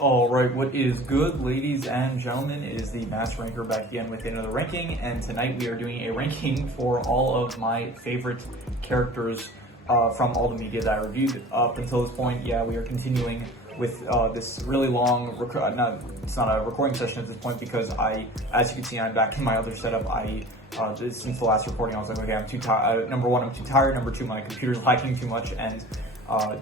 Alright, what is good, ladies and gentlemen? It is the Master Ranker back again with another ranking, and tonight we are doing a ranking for all of my favorite characters from all the media that I reviewed up until this point. Yeah, we are continuing with this really long, it's not a recording session at this point because as you can see, I'm back in my other setup. Since the last recording, I was like, okay, I'm too tired. Number one, I'm too tired. Number two, my computer's lagging too much, and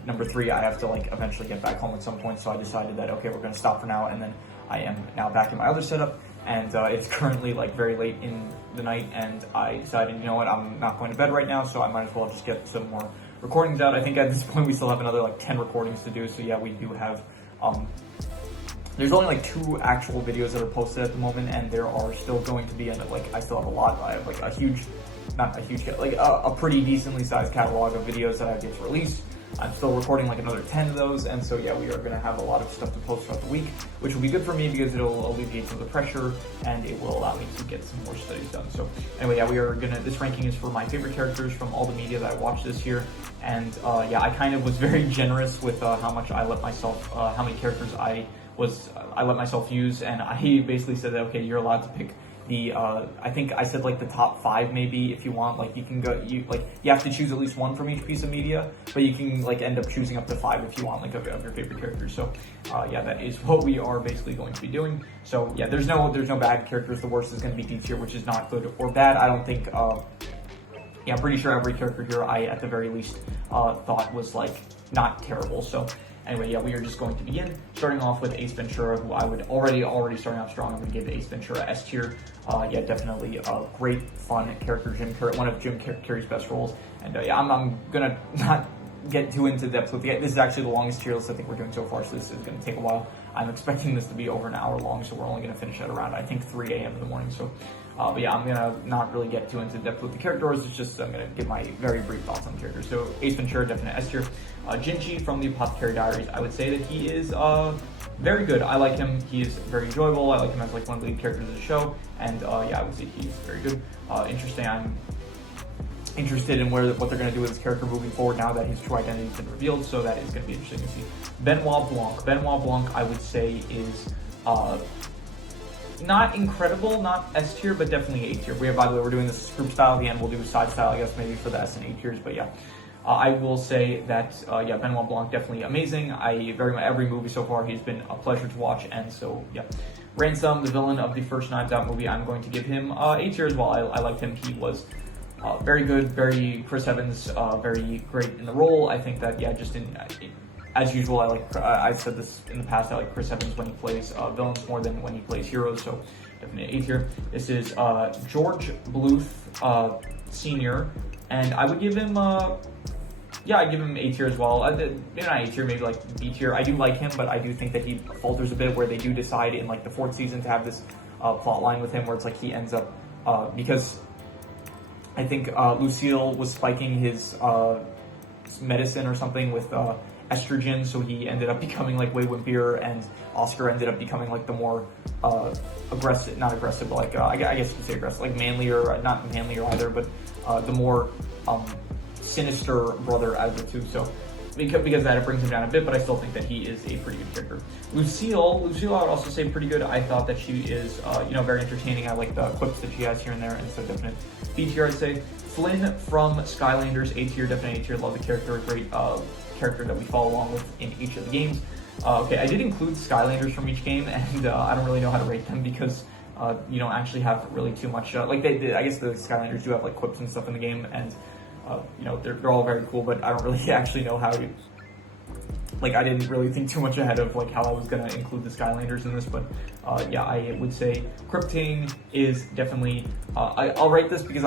number three, I have to eventually get back home at some point, so I decided that, okay, we're going to stop for now, and then I am now back in my other setup, and it's currently very late in the night, and I decided, you know what, I'm not going to bed right now, so I might as well just get some more recordings out. I think at this point we still have another 10 recordings to do, so yeah, we do have, there's only 2 actual videos that are posted at the moment, and there are still going to be, I still have a lot. I have a pretty decently sized catalog of videos that I get to release. I'm still recording another 10 of those, and so yeah, we are going to have a lot of stuff to post throughout the week, which will be good for me because it'll alleviate some of the pressure and it will allow me to get some more studies done. So anyway, yeah, this ranking is for my favorite characters from all the media that I watched this year, and yeah, I kind of was very generous with how much I let myself, how many characters I let myself use, and I basically said that, okay, you're allowed to pick the I think I said the top 5 maybe if you want. You can go, you have to choose at least one from each piece of media, but you can end up choosing up to 5 if you want of your favorite characters. So yeah, that is what we are basically going to be doing. So yeah, there's no bad characters. The worst is going to be D tier, which is not good or bad. I don't think yeah, I'm pretty sure every character here I at the very least thought was not terrible. So anyway, yeah, we are just going to begin, starting off with Ace Ventura, who I would already starting off strong. I'm going to give Ace Ventura S tier. Yeah, definitely a great, fun character, one of Jim Carrey's best roles. And yeah, I'm going to not get too into depth with it. This is actually the longest tier list I think we're doing so far, so this is going to take a while. I'm expecting this to be over an hour long, so we're only going to finish at around, I think, 3 a.m. in the morning. So, but yeah, I'm going to not really get too into depth with the characters. It's just I'm going to give my very brief thoughts on the characters. So, Ace Ventura, definite S tier. Jinchi from the Apothecary Diaries, I would say that he is very good. I like him. He is very enjoyable. I like him as one of the lead characters of the show, and yeah, I would say he's very good. Interesting. I'm interested in what they're going to do with his character moving forward now that his true identity has been revealed, so that is going to be interesting to see. Benoit Blanc. Benoit Blanc, I would say, is not incredible, not S tier, but definitely A tier. By the way, we're doing this group style at the end. We'll do side style, I guess, maybe for the S and A tiers, but yeah. I will say that, yeah, Benoit Blanc, definitely amazing. Every movie so far, he's been a pleasure to watch, and so, yeah. Ransom, the villain of the first Knives Out movie, I'm going to give him A tier as well. I liked him. He was very good, very Chris Evans, very great in the role. I think that, yeah, as usual, I've said this in the past, I like Chris Evans when he plays villains more than when he plays heroes, so definitely A tier. This is George Bluth Sr., and I would give him, yeah, I'd give him A tier as well. Maybe not A tier, maybe B tier. I do like him, but I do think that he falters a bit where they do decide in the 4th season to have this plot line with him where it's he ends up, because I think Lucille was spiking his medicine or something with estrogen, so he ended up becoming way wimpier, and Oscar ended up becoming the more aggressive, not aggressive, but I guess you could say aggressive, manlier, not manlier either, but the more sinister brother out of the two. So because that, it brings him down a bit, but I still think that he is a pretty good character. Lucille, I would also say pretty good. I thought that she is, very entertaining. I like the clips that she has here and there, and so definite B tier, I'd say. Flynn from Skylanders, A tier, definitely A tier. Love the character, great character that we follow along with in each of the games. Okay, I did include Skylanders from each game, and I don't really know how to rate them because you don't actually have really too much. I guess the Skylanders do have quips and stuff in the game, and they're all very cool, but I don't really actually know how to, I didn't really think too much ahead of how I was going to include the Skylanders in this, but yeah, I would say Crypting is definitely, I'll rate this because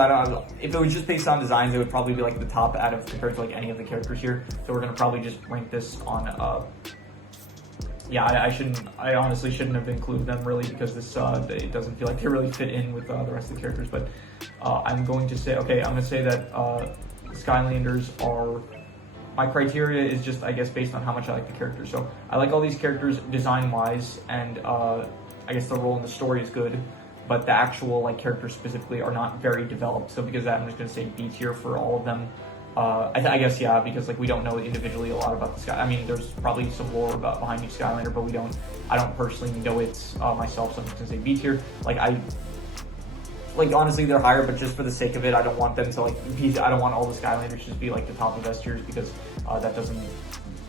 if it was just based on designs, it would probably be the top out of compared to any of the characters here, so we're going to probably just rank this on, yeah, I honestly shouldn't have included them really because this, it doesn't feel like they really fit in with the rest of the characters, but I'm going to say, okay, I'm going to say that Skylanders are, my criteria is just, I guess, based on how much I like the characters. So I like all these characters design-wise, and I guess the role in the story is good, but the actual characters specifically are not very developed. So because of that, I'm just going to say B tier for all of them. I guess, yeah, because like we don't know individually a lot about the Sky. I mean, there's probably some lore about behind each Skylander, but I don't personally know it myself, so I'm just gonna say B tier. Like honestly, they're higher, but just for the sake of it, I don't want them to I don't want all the Skylanders to just be like the top of S tiers, because that doesn't,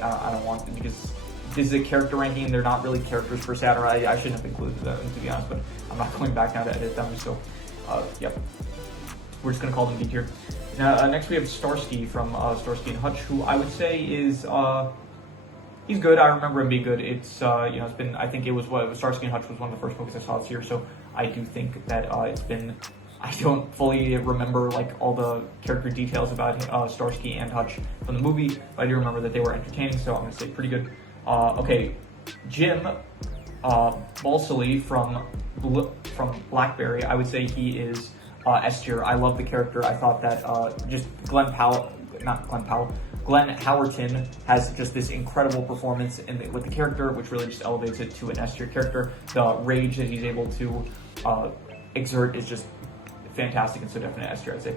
I don't want them, because this is a character ranking and they're not really characters per se. I shouldn't have included them, to be honest, but I'm not going back now to edit them, so yep. We're just gonna call them B tier. Now, next we have Starsky from Starsky and Hutch, who I would say is he's good. I remember him being good. It's it's been, I think it was Starsky and Hutch was one of the first books I saw this year, so I do think that it's been. I don't fully remember like all the character details about Starsky and Hutch from the movie, but I do remember that they were entertaining, so I'm gonna say pretty good. Okay, Jim Balsillie from Blackberry, I would say he is S tier. I love the character. I thought that just Glenn Howerton has just this incredible performance with the character, which really just elevates it to an S tier character. The rage that he's able to exert is just fantastic, and so definitely S tier, I'd say.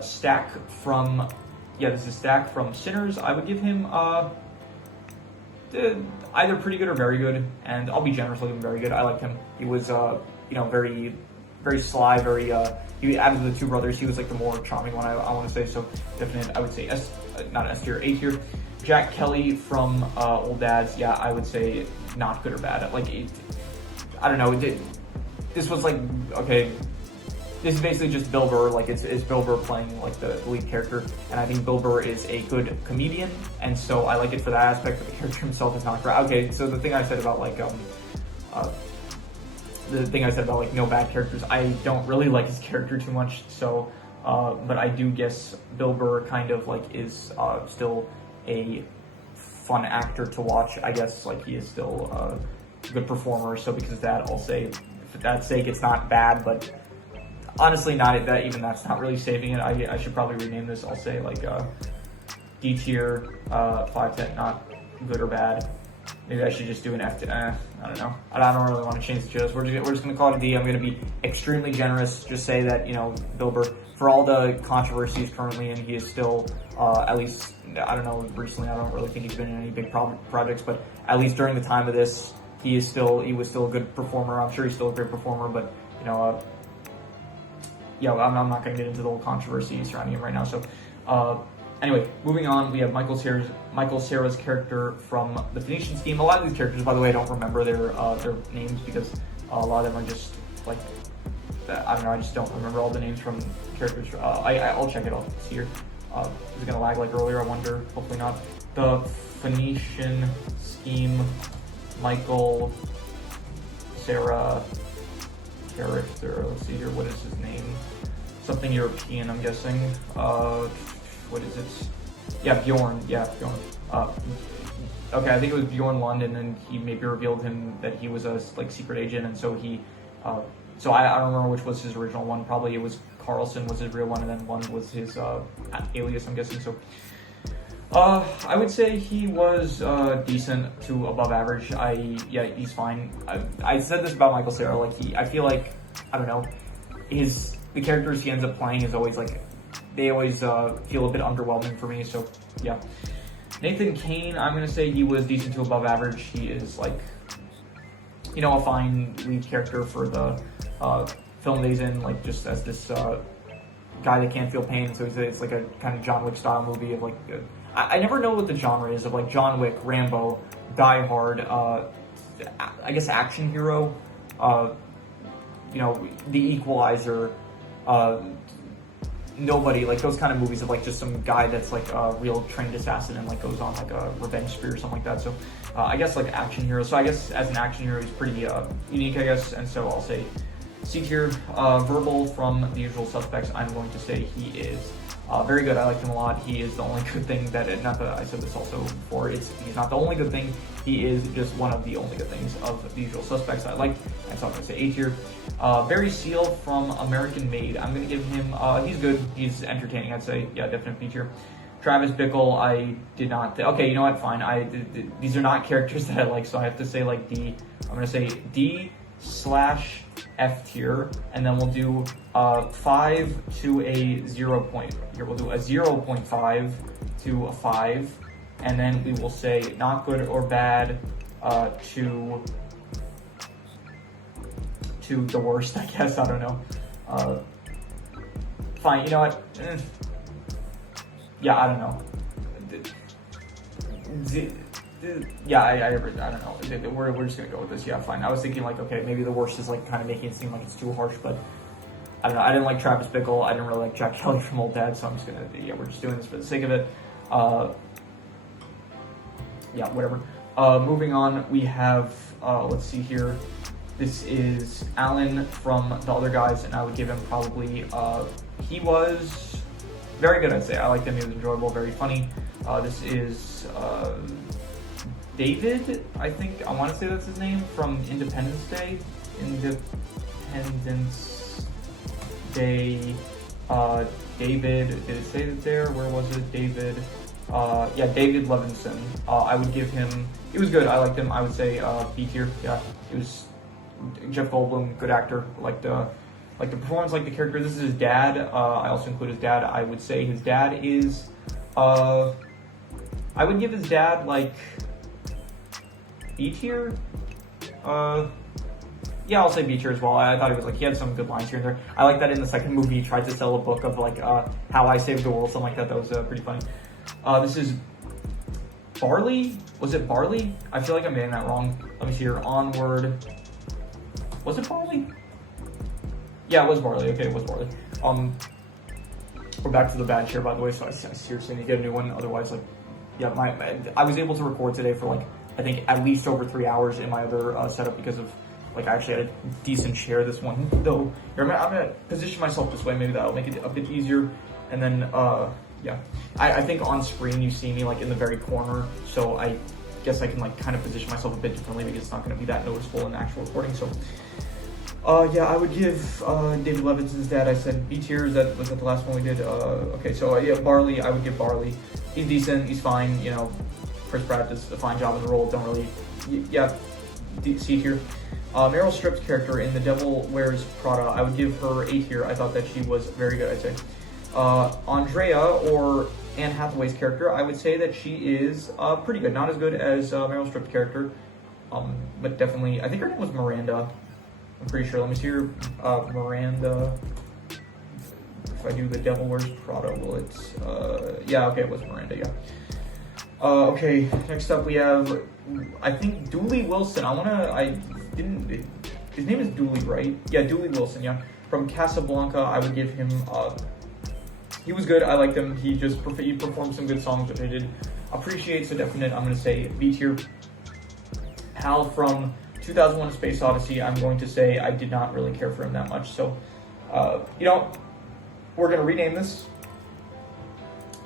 Stack from, this is Stack from Sinners. I would give him either pretty good or very good, and I'll be generous, I'll give him very good. I liked him. He was, very, very sly, very, he, out of the two brothers, he was like the more charming one, I want to say, so definitely, I would say not S tier, A tier. Jack Kelly from Old Dads, yeah, I would say not good or bad. Like, I don't know, this was like, okay, this is basically just Bill Burr, like it's Bill Burr playing like the lead character, and I think Bill Burr is a good comedian, and so I like it for that aspect, but the character himself is not great. Okay, so the thing I said about like, no bad characters, I don't really like his character too much, so, but I do guess Bill Burr kind of like is still a fun actor to watch. I guess like he is still a good performer, so because of that, I'll say, for that sake, it's not bad, but honestly, not that, even that's not really saving it. I should probably rename this. I'll say like D tier, 5/10, not good or bad. Maybe I should just do an F to, I don't know. I don't really want to change the tiers. We're just going to call it a D. I'm going to be extremely generous. Just say that, Bill Burr, for all the controversies currently, and he is still, at least, I don't know, recently, I don't really think he's been in any big projects, but at least during the time of this, he was still a good performer. I'm sure he's still a great performer, but, I'm not going to get into the whole controversy surrounding him right now. So, anyway, moving on, we have Michael Cera's character from the Phoenician Scheme. A lot of these characters, by the way, I don't remember their names, because a lot of them are just like, I don't know, I just don't remember all the names from characters. I'll check it out here. Is it going to lag like earlier? I wonder. Hopefully not. The Phoenician Scheme, Michael Cera character. Let's see here. What is his name? Something European, I'm guessing. What is it? Yeah, Bjorn. Yeah, Bjorn. Okay, I think it was Bjorn Lund, and then he maybe revealed him that he was a secret agent, and so he. So I don't remember which was his original one. Probably it was Carlson was his real one, and then Lund was his alias, I'm guessing. So. I would say he was decent to above average. He's fine. I said this about Michael Cera. Like I feel like, I don't know, the characters he ends up playing is always like, they always feel a bit underwhelming for me. So yeah. Nathan Kane, I'm gonna say he was decent to above average. He is like, a fine lead character for the film that he's in, like just as this guy that can't feel pain. So it's like a kind of John Wick style movie of like. I never know what the genre is of like John Wick, Rambo, Die Hard, I guess action hero, The Equalizer, Nobody, like those kind of movies of like just some guy that's like a real trained assassin and like goes on like a revenge spree or something like that. So I guess like action hero. So I guess as an action hero, he's pretty unique, I guess. And so I'll say C tier. Verbal from The Usual Suspects, I'm going to say he is very good. I like him a lot. He is the only good thing not that I said this also before, he's not the only good thing, he is just one of the only good things of The Usual Suspects that I like, and so I'm going to say A tier. Barry Seal from American Made, I'm going to give him, he's good, he's entertaining, I'd say, yeah, definite B tier. Travis Bickle, I did not, okay, you know what, fine, these are not characters that I like, so I have to say like D. I'm going to say D, slash F tier, and then we'll do 5 to a 0 point. Here we'll do a 0.5 to a 5, and then we will say not good or bad to the worst, I guess. I don't know. Fine, you know what? Yeah, I don't know. Yeah, I don't know. We're just gonna go with this. Yeah, fine. I was thinking like, okay, maybe the worst is like kind of making it seem like it's too harsh, but I don't know. I didn't like Travis Bickle. I didn't really like Jack Kelly from Old Dad, so I'm just gonna, yeah, we're just doing this for the sake of it. Yeah, whatever. Moving on, we have, let's see here. This is Alan from The Other Guys, and I would give him probably, he was very good, I'd say. I liked him. He was enjoyable, very funny. This is David, I think. I want to say that's his name, from Independence Day. Independence Day. David, did it say it there? Where was it? David. Yeah, David Levinson. I would give him, he was good. I liked him. I would say B tier. Yeah, he was Jeff Goldblum, good actor. Like the performance, like the character. This is his dad. I also include his dad. I would say his dad is, I would give his dad like B tier. Yeah, I'll say B tier as well. I thought he had some good lines here and there. I like that in the second movie he tried to sell a book of like how I saved the world, something like that. That was pretty funny. This is Barley. Was it Barley? I feel like I'm getting that wrong. Let me see here. Onward. Was it Barley? Yeah, it was Barley. Okay, it was Barley. We're back to the bad chair, by the way, so I seriously need to get a new one. Otherwise, like, yeah, I was able to record today for like, I think at least over 3 hours in my other setup because of, like, I actually had a decent chair. This one, though. I'm gonna position myself this way. Maybe that'll make it a bit easier. And then, yeah, I think on screen you see me like in the very corner, so I guess I can like kind of position myself a bit differently because it's not going to be that noticeable in the actual recording. So, yeah, I would give David Levinson's dad, I said B tier. Was that the last one we did? Okay, so yeah, Barley, I would give Barley. He's decent, he's fine, you know. Chris Pratt does a fine job in the role. Don't really, yeah, C tier. Meryl Streep's character in The Devil Wears Prada, I would give her A tier. I thought that she was very good, I'd say. Andrea, or Anne Hathaway's character, I would say that she is pretty good. Not as good as Meryl Streep's character, but definitely, I think her name was Miranda. I'm pretty sure. Let me see her, Miranda. If I do The Devil Wears Prada, will it, yeah, okay, it was Miranda, yeah. Okay, next up we have, I think, Dooley Wilson. His name is Dooley, right? Yeah, Dooley Wilson, yeah. From Casablanca, I would give him, he was good, I liked him. He performed some good songs, which I did appreciate, so definite, I'm going to say B tier. Hal from 2001: A Space Odyssey, I'm going to say I did not really care for him that much, so, you know, we're going to rename this.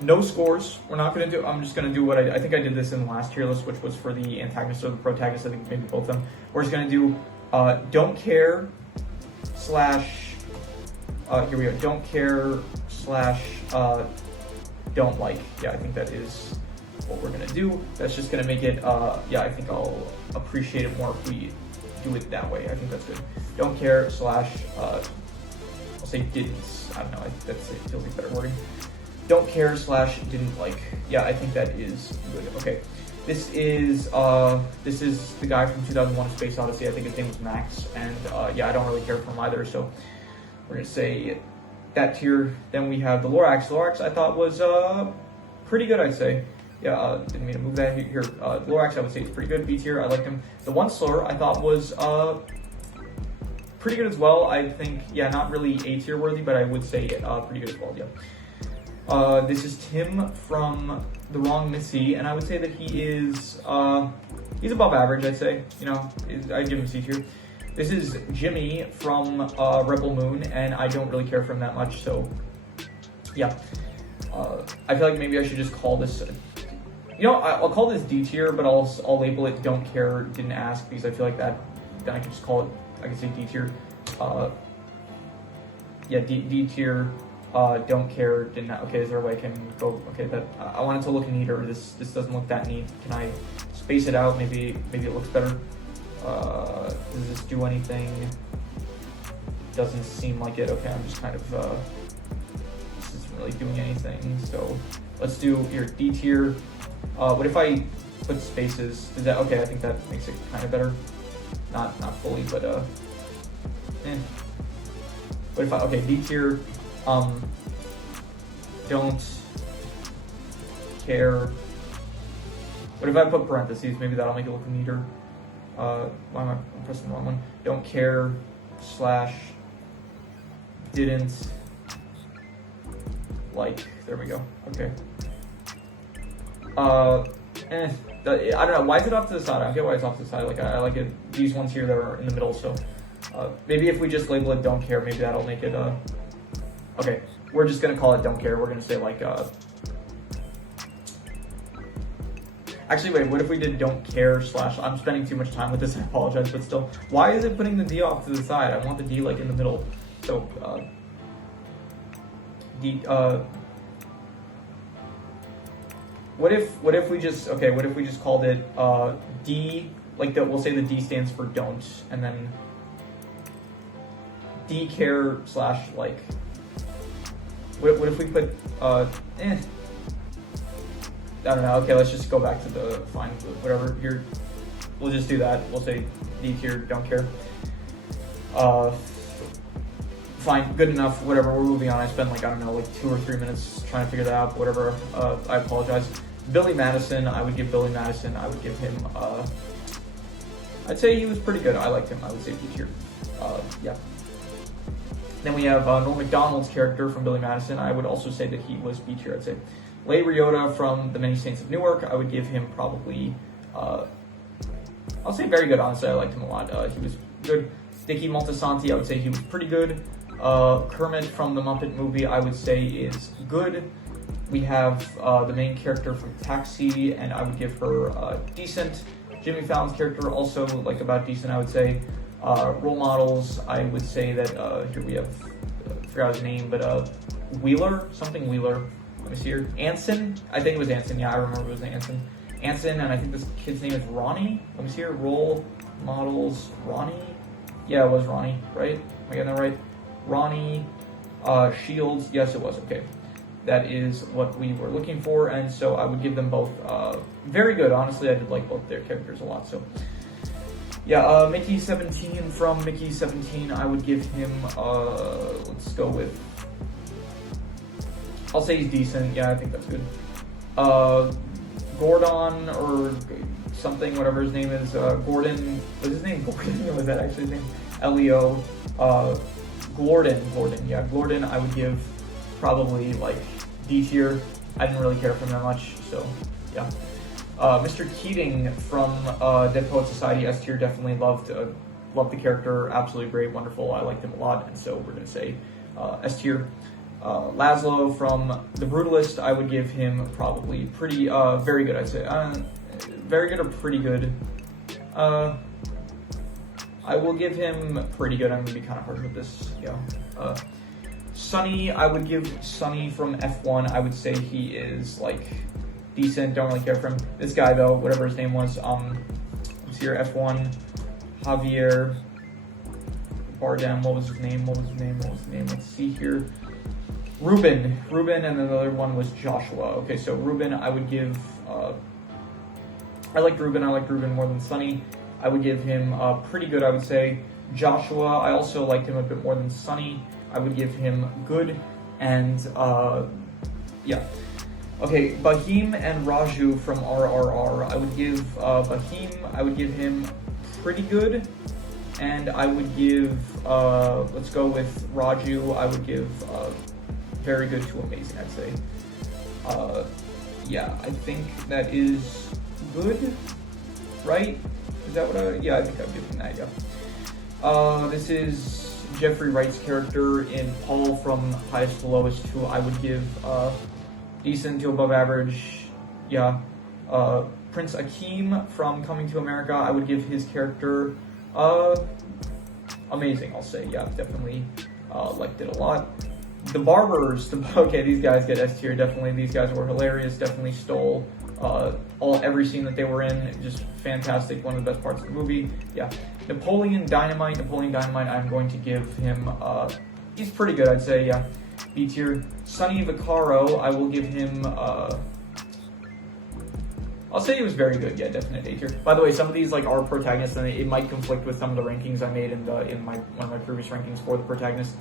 No scores. We're not going to do, I'm just going to do what I think I did this in the last tier list, which was for the antagonist or the protagonist. I think maybe both of them. We're just going to do don't care slash, here we go, don't care slash don't like. Yeah, I think that is what we're going to do. That's just going to make it, yeah, I think I'll appreciate it more if we do it that way. I think that's good. Don't care slash, I'll say didn't. I don't know, it feels like better wording. Don't care slash didn't like. Yeah, I think that is good. Okay, this is the guy from 2001: A Space Odyssey. I think his name was Max, and yeah, I don't really care for him either. So we're gonna say that tier. Then we have the Lorax. Lorax I thought was pretty good, I'd say. Yeah, didn't mean to move that here. Lorax I would say is pretty good. B tier. I liked him. The One Slur I thought was pretty good as well. I think, yeah, not really A tier worthy, but I would say pretty good as well. Yeah. This is Tim from The Wrong Missy, and I would say that he is, he's above average, I'd say. You know, I'd give him C tier. This is Jimmy from Rebel Moon, and I don't really care for him that much, so, yeah. I feel like maybe I should just call this, you know, I'll call this D tier, but I'll label it Don't Care, Didn't Ask, because I feel like that, then I can just call it, I can say D tier. Yeah, D tier. Don't care, didn't, okay, is there a way I can go, okay, that, I want it to look neater, this doesn't look that neat, can I space it out, maybe it looks better, Does this do anything? Doesn't seem like it. Okay, I'm just kind of, this isn't really doing anything. So let's do here, D tier. What if I put spaces? Does that, okay, I think that makes it kind of better. Not fully, but, What if I, okay, D tier, don't care. What if I put parentheses? Maybe that'll make it look neater. Why am I, I'm pressing the wrong one. Don't care / didn't like. There we go. Okay. I don't know. Why is it off to the side? I don't get why it's off to the side. Like I like it. These ones here that are in the middle. So maybe if we just label it don't care, maybe that'll make it. Okay. We're just gonna call it don't care. We're gonna say like. Actually, wait, what if we did don't care / I'm spending too much time with this, I apologize, but still. Why is it putting the D off to the side? I want the D like in the middle. So, D, what if we just, okay, what if we just called it, D, like we'll say the D stands for don't, and then D care / like, what if we put, I don't know. Okay, let's just go back to the fine, whatever. Here, we'll just do that. We'll say D tier, don't care. Fine, good enough. Whatever. We're moving on. I spent like, I don't know, like 2 or 3 minutes trying to figure that out. Whatever. I apologize. Billy Madison. I would give Billy Madison. I would give him. I'd say he was pretty good. I liked him. I would say D tier. Yeah. Then we have Norm Macdonald's character from Billy Madison. I would also say that he was B tier. I'd say. Lay Ryota from The Many Saints of Newark, I would give him probably, I'll say very good, honestly, I liked him a lot. He was good. Dicky Moltisanti, I would say he was pretty good. Kermit from the Muppet Movie, I would say is good. We have the main character from Taxi, and I would give her decent. Jimmy Fallon's character, also like about decent, I would say. Role models, I would say that, here we have, I forgot his name, but Wheeler, something Wheeler. Let me see here. Anson, I think it was Anson. Yeah, I remember it was Anson. Anson, and I think this kid's name is Ronnie. Let me see here. Role models, Ronnie. Yeah, it was Ronnie, right? Am I getting that right? Ronnie, Shields. Yes, it was. Okay, that is what we were looking for, and so I would give them both very good. Honestly, I did like both their characters a lot. So, yeah, Mickey 17 from Mickey 17. I would give him. Let's go with. I'll say he's decent. Yeah, I think that's good. Gordon or something, whatever his name is. Gordon. Was his name Gordon? Or was that actually his name? Leo. Glorden. Yeah, Glorden. I would give probably like D tier. I didn't really care for him that much. So yeah. Mr. Keating from Dead Poet Society, S tier. Definitely loved the character. Absolutely great, wonderful. I liked him a lot, and so we're gonna say S tier. Laszlo from The Brutalist, I would give him probably pretty, very good, I'd say. Very good or pretty good. I will give him pretty good. I'm going to be kind of hard with this, yeah. Sonny, I would give Sonny from F1. I would say he is, like, decent. Don't really care for him. This guy, though, whatever his name was, let's see here, F1. Javier Bardem, what was his name? Let's see here. Ruben, and then the other one was Joshua. Okay, so Ruben, I would give, I liked Ruben more than Sonny. I would give him pretty good, I would say. Joshua, I also liked him a bit more than Sonny. I would give him good, and, yeah. Okay, Bahim and Raju from RRR, I would give Bahim, I would give him pretty good, and I would give, let's go with Raju, I would give, very good to amazing, I'd say. Yeah, I think that is good, right? Is that what yeah, I think I'd give him that, yeah. This is Jeffrey Wright's character in Paul from Highest to Lowest, who I would give, decent to above average, yeah. Prince Akeem from Coming to America, I would give his character, amazing, I'll say, yeah, definitely, liked it a lot. The Barbers, okay, these guys get S tier, definitely. These guys were hilarious, definitely stole Every scene that they were in, just fantastic. One of the best parts of the movie. Yeah. Napoleon Dynamite, I'm going to give him, he's pretty good, I'd say, yeah. B tier. Sonny Vaccaro, I will give him, I'll say he was very good, yeah, definite A tier. By the way, some of these like are protagonists, and it might conflict with some of the rankings I made in one of my previous rankings for the protagonist.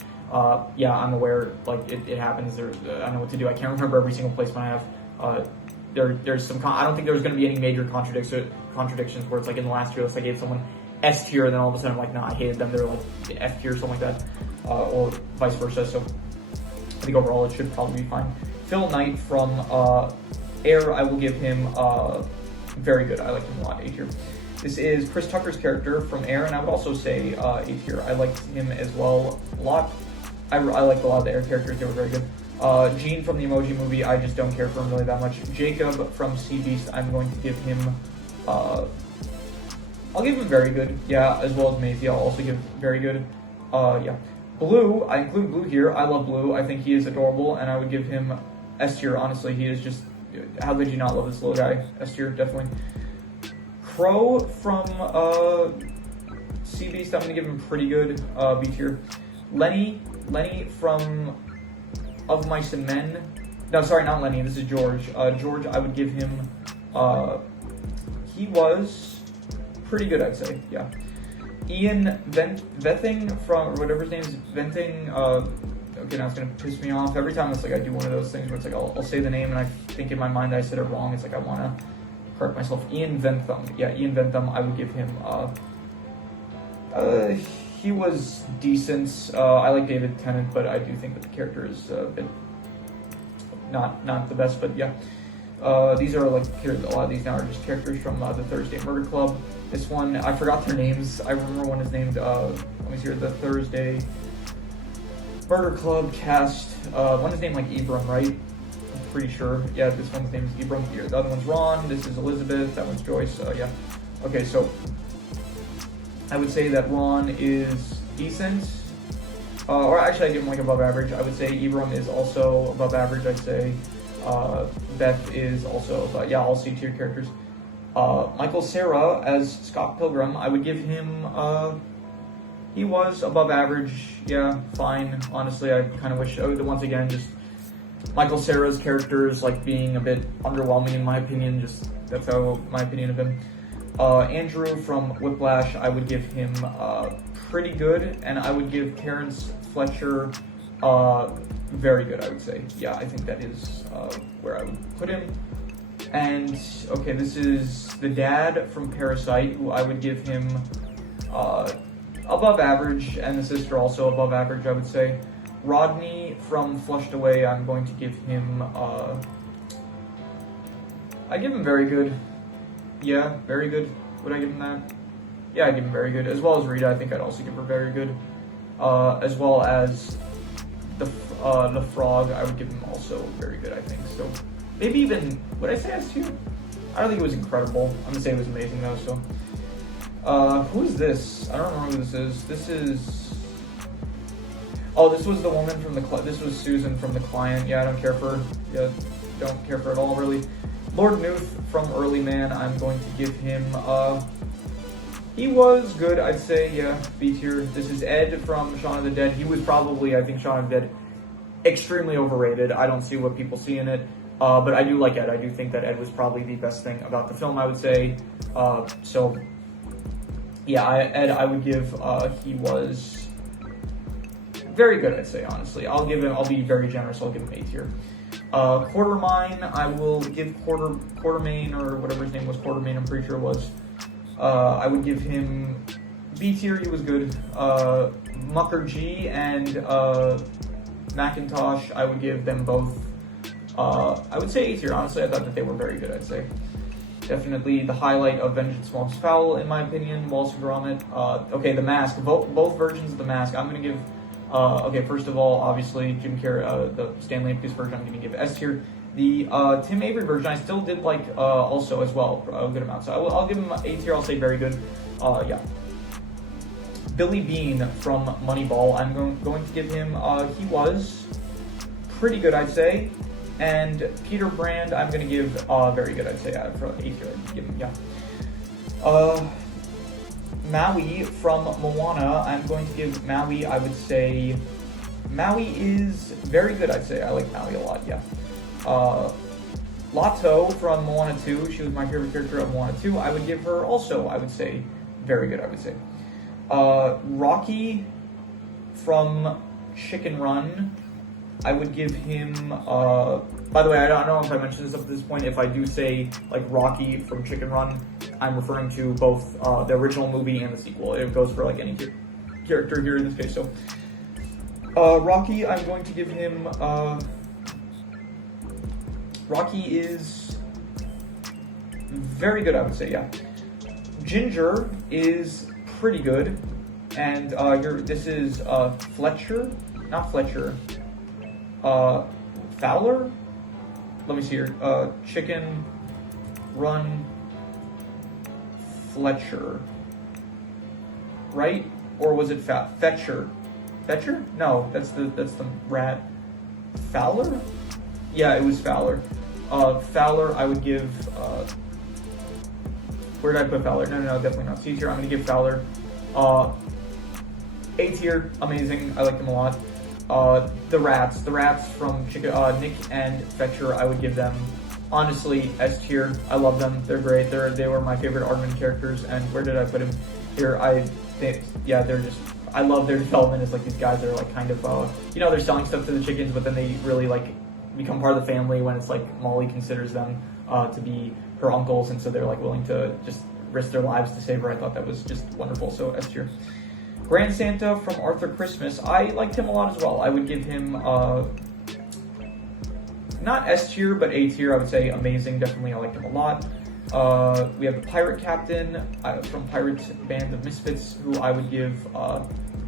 Yeah, I'm aware, like it happens. I know what to do. I can't remember every single placement I have. There's some. I don't think there's going to be any major contradictions where it's like in the last tier list I gave someone S tier, and then all of a sudden I'm like, nah, I hated them. They're like F tier or something like that, or vice versa. So I think overall it should probably be fine. Phil Knight from Air, I will give him very good. I like him a lot, A tier. This is Chris Tucker's character from Air, and I would also say A tier. I liked him as well a lot. I liked a lot of the Air characters. They were very good. Gene from the Emoji Movie, I just don't care for him really that much. Jacob from Sea Beast, I'm going to give him, I'll give him very good. Yeah, as well as Maisie, I'll also give very good. Yeah. Blue, I include Blue here. I love Blue. I think he is adorable, and I would give him S tier. Honestly, he is just, how could you not love this little guy? S tier, definitely. Crow from Sea Beast, I'm going to give him pretty good, B tier. Lenny from Of Mice and Men. No, sorry, not Lenny. This is George. George, I would give him. He was pretty good, I'd say. Yeah. Ian Vething from, or whatever his name is, Venting. Okay, now it's gonna piss me off every time. It's like I do one of those things where it's like I'll say the name and I think in my mind I said it wrong. It's like I want to correct myself. Ian Ventham. Yeah, Ian Ventham. I would give him. He was decent. I like David Tennant, but I do think that the character is a bit not the best. But yeah, these are like a lot of these now are just characters from the Thursday Murder Club. This one, I forgot their names. I remember one is named. Let me see here. The Thursday Murder Club cast. One is named like Ibram, right? I'm pretty sure. Yeah, this one's name is Ibram. The other one's Ron. This is Elizabeth. That one's Joyce. Yeah. Okay, so I would say that Ron is decent, or actually I give him like above average. I would say Ibram is also above average. I'd say Beth is also above, yeah, all C tier characters. Michael Cera as Scott Pilgrim, I would give him. He was above average. Yeah, fine. Honestly, I kind of wish. Once again, just Michael Cera's characters like being a bit underwhelming in my opinion. Just that's how my opinion of him. Andrew from Whiplash, I would give him pretty good, and I would give Terrence Fletcher very good, I would say. Yeah, I think that is where I would put him. And, okay, this is the dad from Parasite, who I would give him above average, and the sister also above average, I would say. Rodney from Flushed Away, I'm going to give him, I give him very good. Yeah, very good. Would I give him that? Yeah, I'd give him very good. As well as Rita, I think I'd also give her very good. As well as the frog, I would give him also very good, I think. So maybe even, would I say S tier? I don't think it was incredible. I'm gonna say it was amazing though. So, who is this? I don't remember who this is. This is. Oh, this was the woman from the. This was Susan from The Client. Yeah, I don't care for her. Yeah, don't care for her at all, really. Lord Newth from Early Man, I'm going to give him, he was good, I'd say, yeah, B tier. This is Ed from Shaun of the Dead. He was probably, I think, Shaun of the Dead, extremely overrated. I don't see what people see in it, but I do like Ed. I do think that Ed was probably the best thing about the film, I would say. So, yeah, Ed, I would give, he was very good, I'd say, honestly. I'll be very generous, I'll give him A tier. Quartermain, I will give Quartermain, or whatever his name was, Quartermain, I'm pretty sure it was. I would give him B tier, he was good. Mukherjee and Macintosh, I would give them both, I would say A tier, honestly. I thought that they were very good, I'd say. Definitely the highlight of Vengeance Swamps Foul, in my opinion, Wallace and Gromit. Okay, The Mask, both versions of The Mask, I'm going to give. Okay, first of all, obviously, Jim Carrey, the Stanley Ipkiss version, I'm going to give S tier. The Tim Avery version, I still did like also as well, a good amount. So I'll give him A tier, I'll say very good. Yeah. Billy Bean from Moneyball, I'm going to give him, he was pretty good, I'd say. And Peter Brand, I'm gonna give very good. I'd say for A tier. I'd give him, yeah. Maui from Moana, I'm going to give Maui, I would say, Maui is very good, I'd say. I like Maui a lot, yeah. Lato from Moana 2, she was my favorite character of Moana 2. I would give her also, I would say, very good, I would say. Rocky from Chicken Run, I would give him, by the way, I don't know if I mentioned this up to this point. If I do say, like, Rocky from Chicken Run, I'm referring to both the original movie and the sequel. It goes for, like, any character here in this case. So, Rocky, I'm going to give him, Rocky is very good, I would say, yeah. Ginger is pretty good. And this is Fletcher, not Fletcher, Fowler? Let me see here. Chicken Run Fletcher, right? Or was it Fetcher? Fetcher? No, that's the rat. Fowler? Yeah, it was Fowler. Fowler, I would give. Where did I put Fowler? No, definitely not C tier. I'm gonna give Fowler. A tier, amazing. I like them a lot. The rats from Nick and Fetcher, I would give them, honestly, S tier. I love them. They're great. They were my favorite Aardman characters. And where did I put him? Here, they're just. I love their development as like these guys that are like kind of, they're selling stuff to the chickens, but then they really like become part of the family when it's like Molly considers them to be her uncles, and so they're like willing to just risk their lives to save her. I thought that was just wonderful. So S tier. Grand Santa from Arthur Christmas, I liked him a lot as well. I would give him, not S tier, but A tier. I would say amazing, definitely. I liked him a lot. We have the Pirate Captain from Pirate Band of Misfits, who I would give,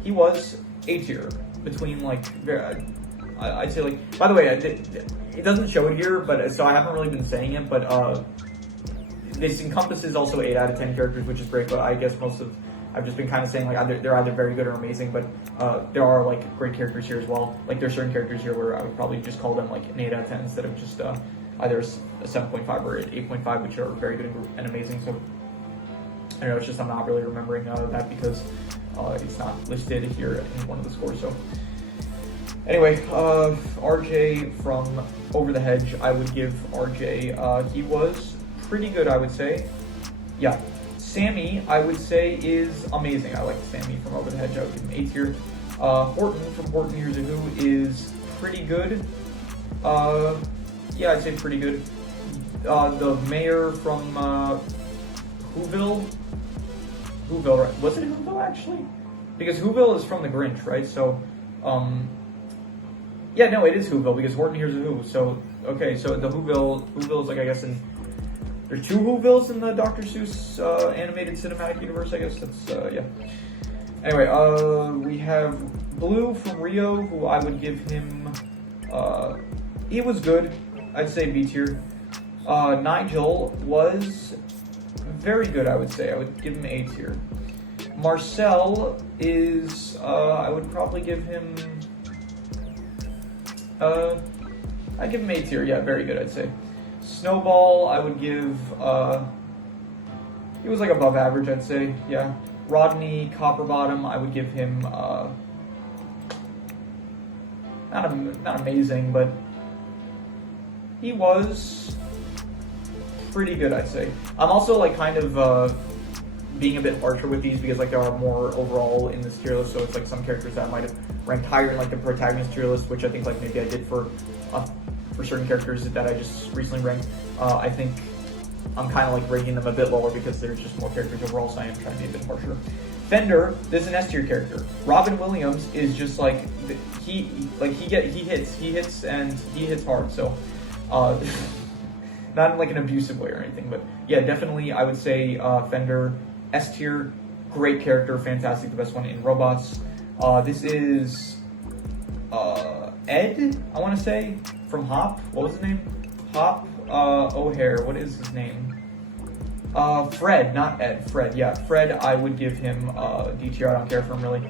he was A tier, between like, I'd say like, by the way, it doesn't show it here, but so I haven't really been saying it, but this encompasses also 8 out of 10 characters, which is great, but I guess I've just been kind of saying like they're either very good or amazing, but there are like great characters here as well. Like there's certain characters here where I would probably just call them like an 8 out of 10 instead of just either a 7.5 or an 8.5, which are very good and amazing. So I know it's just I'm not really remembering that because it's not listed here in one of the scores. So anyway, RJ from Over the Hedge, I would give RJ. He was pretty good, I would say. Yeah. Sammy, I would say, is amazing. I like Sammy from Over the Hedge. I would give him A tier. Horton from Horton Hears a Who is pretty good. Yeah, I'd say pretty good. The mayor from Whoville, right? Was it Whoville actually? Because Whoville is from the Grinch, right? So, yeah, no, it is Whoville because Horton Hears a Who. So, okay, so the Whoville is like, I guess, there's 2 Whovilles in the Dr. Seuss animated cinematic universe, I guess. That's, yeah. Anyway, we have Blue from Rio, who I would give him, he was good. I'd say B tier. Nigel was very good, I would say. I would give him A tier. Marcel is, I would probably give him, I'd give him A tier. Yeah, very good, I'd say. Snowball, I would give, he was like above average, I'd say, yeah. Rodney Copperbottom, I would give him, not amazing, but he was pretty good, I'd say. I'm also like kind of, being a bit harsher with these because like there are more overall in this tier list, so it's like some characters that I might have ranked higher in like the protagonist tier list, which I think like maybe I did for certain characters that I just recently ranked. I think I'm kind of like ranking them a bit lower because there's just more characters overall, so I am trying to be a bit harsher. Fender, this is an S tier character. Robin Williams is just like he hits and he hits hard. So, not in like an abusive way or anything, but yeah, definitely I would say Fender S tier, great character, fantastic, the best one in Robots. This is Ed, I want to say, from Hop. What was his name? Hop O'Hare. What is his name? Fred, not Ed. Fred, yeah. Fred, I would give him D tier. I don't care for him really.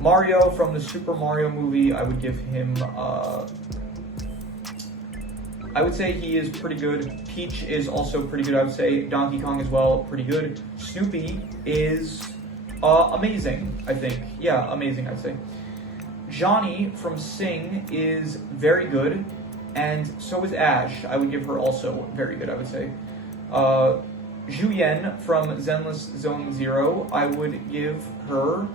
Mario from the Super Mario movie, I would give him I would say he is pretty good. Peach is also pretty good, I would say. Donkey Kong as well, pretty good. Snoopy is amazing, I think. Yeah, amazing, I'd say. Johnny from Sing is very good, and so is Ash. I would give her also very good, I would say. Zhu from Zenless Zone Zero, I would give her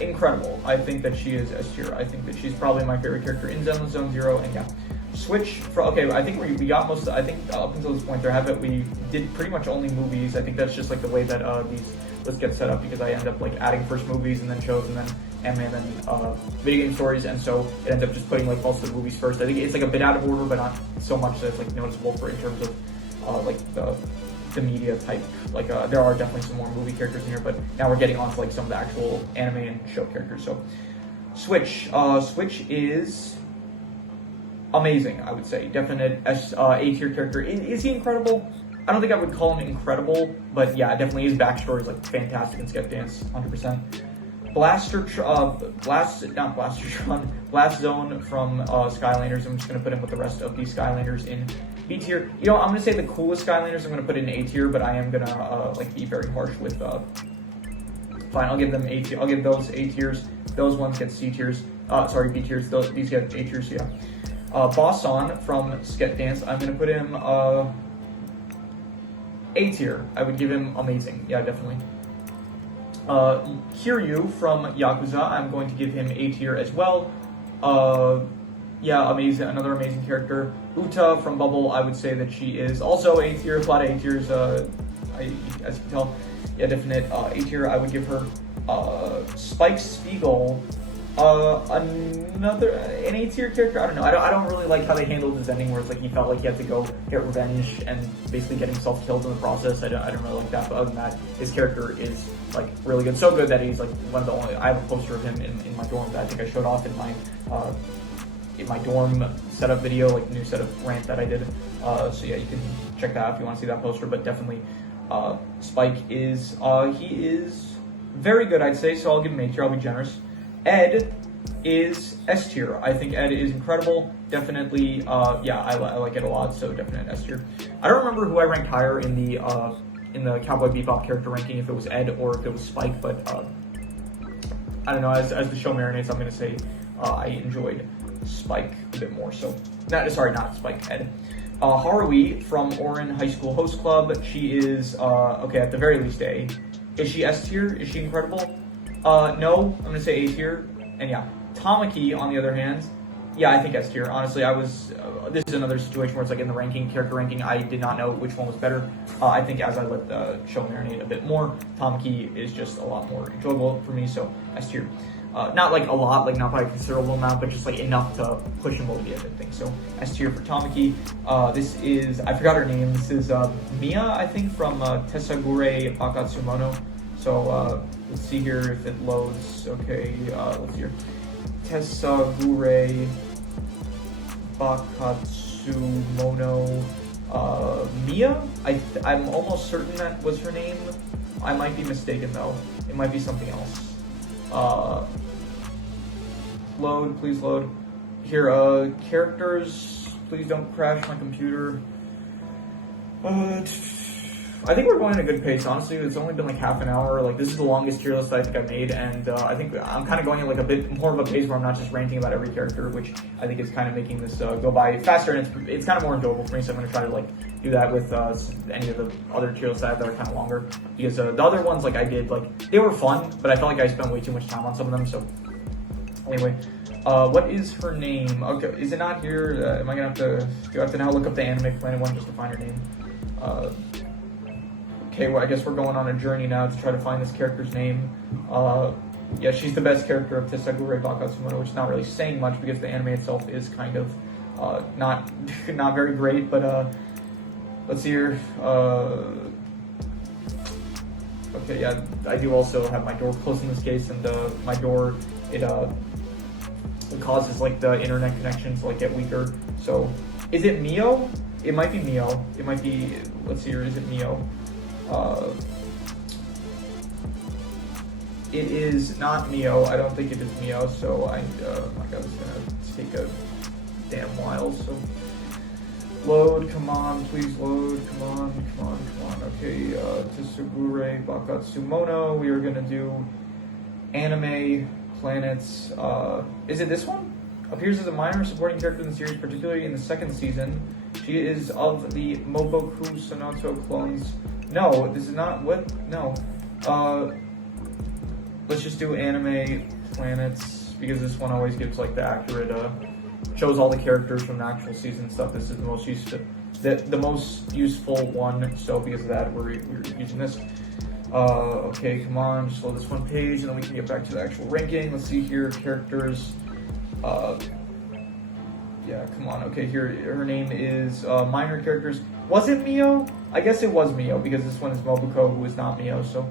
incredible. I think that she is S tier. I think that she's probably my favorite character in Zenless Zone Zero, and yeah. Switch for okay. I think we got most. I think up until this point, we did pretty much only movies. I think that's just like the way that these lists get set up, because I end up like adding first movies and then shows and then anime and then video game stories, and so it ends up just putting like most of the movies first. I think it's like a bit out of order, but not so much that it's like noticeable for in terms of like the media type. Like there are definitely some more movie characters in here, but now we're getting onto like some of the actual anime and show characters. So Switch is amazing, I would say. Definite A tier character. Is he incredible? I don't think I would call him incredible, but yeah, definitely his backstory is like fantastic in Skep Dance, 100%. Blast Zone from Skylanders. I'm just gonna put him with the rest of these Skylanders in B tier. You know, I'm gonna say the coolest Skylanders I'm gonna put in A tier, but I am gonna like be very harsh with. Fine, I'll give them A tier. I'll give those A tiers. Those ones get C tiers. Sorry, B tiers. These get A tiers. Yeah. Bosson from Skep Dance, I'm gonna put him A tier. I would give him amazing. Yeah, definitely. Kiryu from Yakuza, I'm going to give him A tier as well. Yeah, amazing. Another amazing character. Uta from Bubble, I would say that she is also A tier. A lot of A tiers. As you can tell, yeah, definite A tier. I would give her. Spike Spiegel. Another an A tier character. I don't know. I don't really like how they handled his ending, where it's like he felt like he had to go get revenge and basically get himself killed in the process. I don't really like that. But other than that, his character is like really good. So good that he's like one of the only. I have a poster of him in my dorm that I think I showed off in my dorm setup video, like new setup rant that I did. So yeah, you can check that out if you want to see that poster. But definitely, Spike is he is very good, I'd say. So I'll give him A tier. I'll be generous. Ed is S tier. I think Ed is incredible. Definitely, yeah, I like it a lot. So definite S tier. I don't remember who I ranked higher in the Cowboy Bebop character ranking, if it was Ed or if it was Spike. But I don't know. As the show marinates, I'm gonna say I enjoyed Spike a bit more. So not Spike. Ed. Haruhi from Orin High School Host Club. She is okay, at the very least A. Is she S tier? Is she incredible? No, I'm gonna say A tier. And yeah, Tamaki, on the other hand, yeah, I think S tier. Honestly, this is another situation where it's like in the character ranking, I did not know which one was better. I think as I let the show marinate a bit more, Tamaki is just a lot more enjoyable for me, so S tier. Not like a lot, like not by a considerable amount, but just like enough to push him over the edge, I think. So S tier for Tamaki. This is, I forgot her name. This is Mia, I think, from Tesagure Bakatsumono. So let's see here if it loads. Okay, let's see here. Tesagure Bakatsumono Mia? I'm almost certain that was her name. I might be mistaken though. It might be something else. Load, please load. Here, characters, please don't crash my computer. I think we're going at a good pace, honestly. It's only been like half an hour. Like, this is the longest tier list I think I've made, and I think I'm kind of going at like a bit more of a pace where I'm not just ranting about every character, which I think is kind of making this go by faster, and it's kind of more enjoyable for me, so I'm going to try to like do that with any of the other tier lists I have that are kind of longer, because the other ones, like I did, like, they were fun, but I felt like I spent way too much time on some of them, so anyway. What is her name? Okay, is it not here? Am I going to have to now look up the Anime Planet one just to find her name? Okay, well, I guess we're going on a journey now to try to find this character's name. Yeah, she's the best character of Tesagure Bakatsumono, which is not really saying much because the anime itself is kind of not very great, but let's see here. Okay, yeah, I do also have my door closed in this case, and my door, it causes like the internet connection to like get weaker. So, is it Mio? It might be Mio. It might be, let's see here, is it Mio? It is not Mio. I don't think it is Mio, so my God, it's gonna take a damn while. So load, come on, please load, come on. Okay, Tsugure Bakatsumono. We are gonna do anime planets. Is it this one? Appears as a minor supporting character in the series, particularly in the second season. She is of the Moboku Sonoto clones. No, this is not what. No. Let's just do anime planets because this one always gives like the accurate. Shows all the characters from the actual season stuff. This is the most useful, the most useful one. So because of that, we're using this. Okay, come on, just load this one page, and then we can get back to the actual ranking. Let's see here, characters. Yeah, come on. Okay, here her name is minor characters. Was it Mio? I guess it was Mio because this one is Mobuko, who is not Mio. So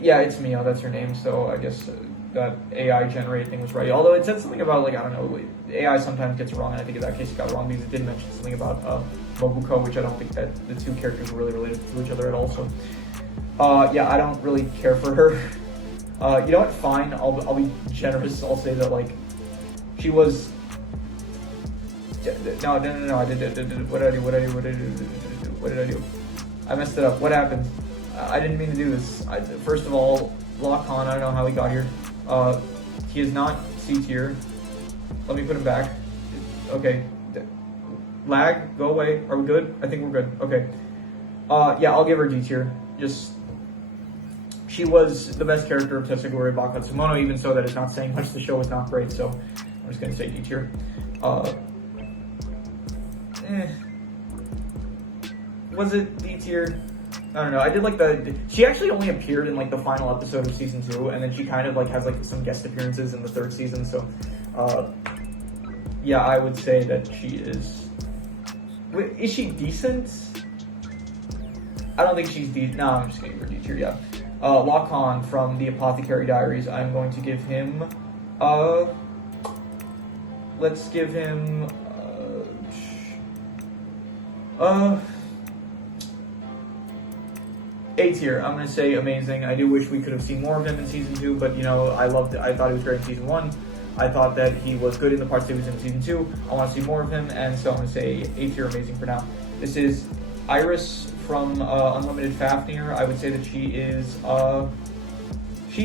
yeah, it's Mio. That's her name. So I guess. That AI generated thing was right. Although it said something about, like, I don't know, AI sometimes gets it wrong, and I think in that case it got it wrong because it did mention something about Mobuko, which I don't think that the two characters were really related to each other at all. So, yeah, I don't really care for her. You know what? Fine. I'll be generous. I'll say that, like, she was. No. I did. What did I do? I messed it up. What happened? I didn't mean to do this. First of all, LAKEY, I don't know how he got here. He is not C tier. Let me put him back. Okay. Lag, go away. Are we good? I think we're good. Okay. Yeah, I'll give her D tier. She was the best character of Tetsugure Bakatsumono, even so that it's not saying much. The show was not great, so I'm just gonna say D tier. Was it D tier? I don't know. I did like she actually only appeared in like the final episode of season 2, and then she kind of like has like some guest appearances in the 3rd season. So, yeah, I would say that she is. Is she decent? I don't think she's decent. No, I'm just gonna give her D tier. Yeah, LAKEY from the Apothecary Diaries. I'm going to give him. Let's give him. A tier. I'm going to say amazing. I do wish we could have seen more of him in season 2, but you know, I thought he was great in season 1. I thought that he was good in the parts he was in season 2. I want to see more of him, and so I'm going to say A tier, amazing for now. This is Iris from Unlimited Fafnir. I would say that she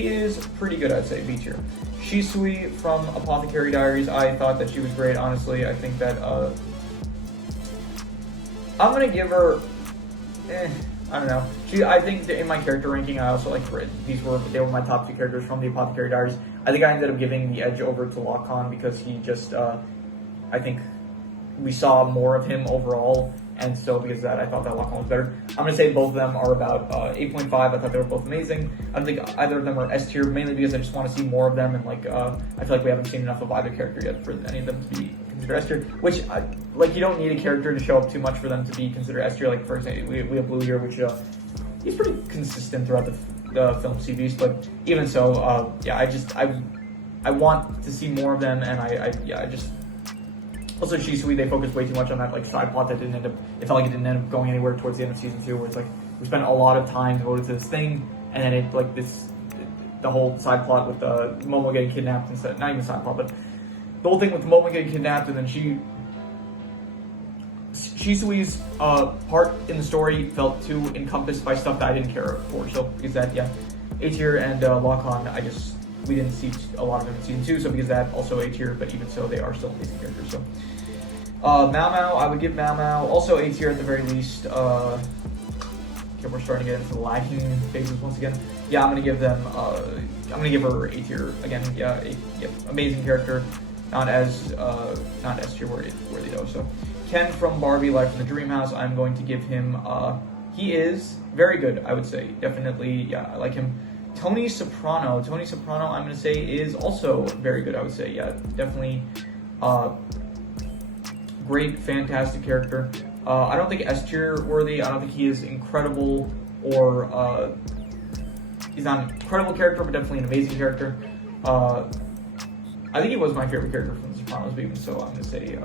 is pretty good. I'd say B tier. Shisui from Apothecary Diaries. I thought that she was great. Honestly, I think that I'm going to give her. I don't know. I think that in my character ranking, I also like they were my top 2 characters from the Apothecary Diaries. I think I ended up giving the edge over to LAKEY because he just, I think we saw more of him overall, and so because of that, I thought that LAKEY was better. I'm gonna say both of them are about 8.5. I thought they were both amazing. I don't think either of them are S tier, mainly because I just want to see more of them, and like I feel like we haven't seen enough of either character yet for any of them to be considered S tier. Which, like, you don't need a character to show up too much for them to be considered S tier. Like, for example, we have Blue here, which he's pretty consistent throughout the film series, but even so, yeah, I want to see more of them, and I just. Also, Shisui, they focused way too much on that like side plot that it felt like it didn't end up going anywhere towards the end of season 2, where it's like we spent a lot of time devoted to this thing, and then the whole side plot with Momo getting kidnapped instead, not even side plot, but the whole thing with Momo getting kidnapped, and then Shisui's part in the story felt too encompassed by stuff that I didn't care for. So because that, yeah, A tier, and LAKEY, we didn't see a lot of them in season 2, so because of that, also A tier, but even so, they are still amazing characters. So, Mao Mao, I would give Mao Mao also A tier at the very least. Okay, we're starting to get into the lagging phases once again. Yeah, I'm gonna give them. I'm gonna give her A tier again. Yeah, amazing character, not S tier worthy though. So, Ken from Barbie Life in the Dream House, I'm going to give him. He is very good, I would say. Definitely, yeah, I like him. Tony Soprano, I'm going to say, is also very good, I would say. Yeah, definitely great, fantastic character. I don't think S tier worthy. I don't think he is incredible or he's not an incredible character, but definitely an amazing character. I think he was my favorite character from The Sopranos, but even so, I'm going to say,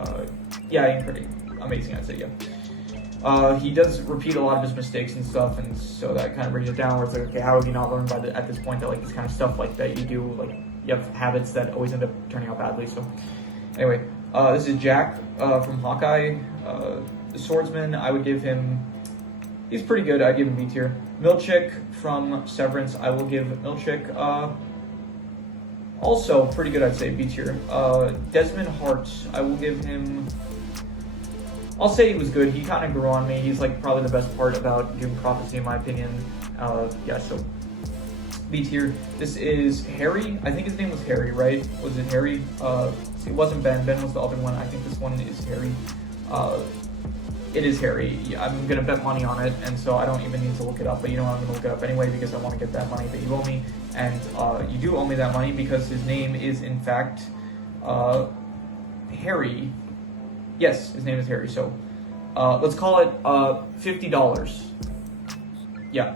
yeah, pretty amazing, I'd say, yeah. He does repeat a lot of his mistakes and stuff, and so that kind of brings it down where it's like, okay, how have you not learned at this point that like this kind of stuff like that you do, like you have habits that always end up turning out badly. So anyway, This is Jack from Hawkeye, the swordsman. I would give him, he's pretty good. I'd give him B tier. Milchick from Severance, I will give Milchick also pretty good, I'd say, B tier. Desmond Hart, I will give him, I'll say he was good. He kind of grew on me. He's like probably the best part about Doom Prophecy in my opinion. Yeah, so B tier. This is Harry. I think his name was Harry, right? Was it Harry? It wasn't Ben. Ben was the other one. I think this one is Harry. It is Harry. Yeah, I'm gonna bet money on it, and so I don't even need to look it up. But you know what? I'm gonna look it up anyway because I want to get that money that you owe me, and you do owe me that money because his name is in fact Harry. Yes, his name is Harry. So let's call it $50. Yeah.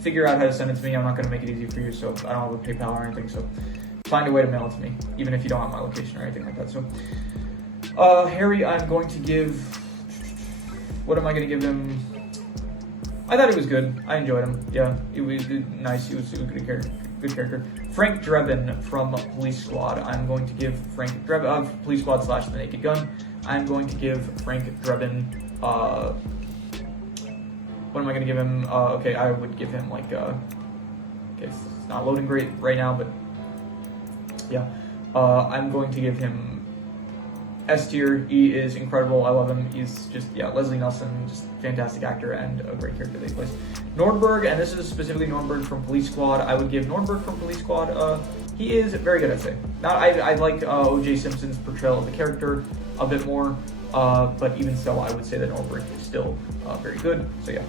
Figure out how to send it to me. I'm not going to make it easy for you, so I don't have a PayPal or anything, so find a way to mail it to me, even if you don't have my location or anything like that. So, Harry, I'm going to give, what am I going to give him? I thought he was good. I enjoyed him. Yeah, he was nice. He was a good character. Frank Drebin from Police Squad. I'm going to give Frank Drebin, Police Squad / The Naked Gun. I'm going to give Frank Drebin, what am I going to give him? Okay, I would give him like, okay, it's not loading great right now, but yeah. I'm going to give him S tier. He is incredible. I love him. He's just, yeah, Leslie Nelson, just fantastic actor and a great character that he plays. Nordberg, and this is specifically Nordberg from Police Squad. I would give Nordberg from Police Squad, he is very good, I'd say. Now, I like O.J. Simpson's portrayal of the character a bit more, but even so, I would say that Nordberg is still very good. So yeah.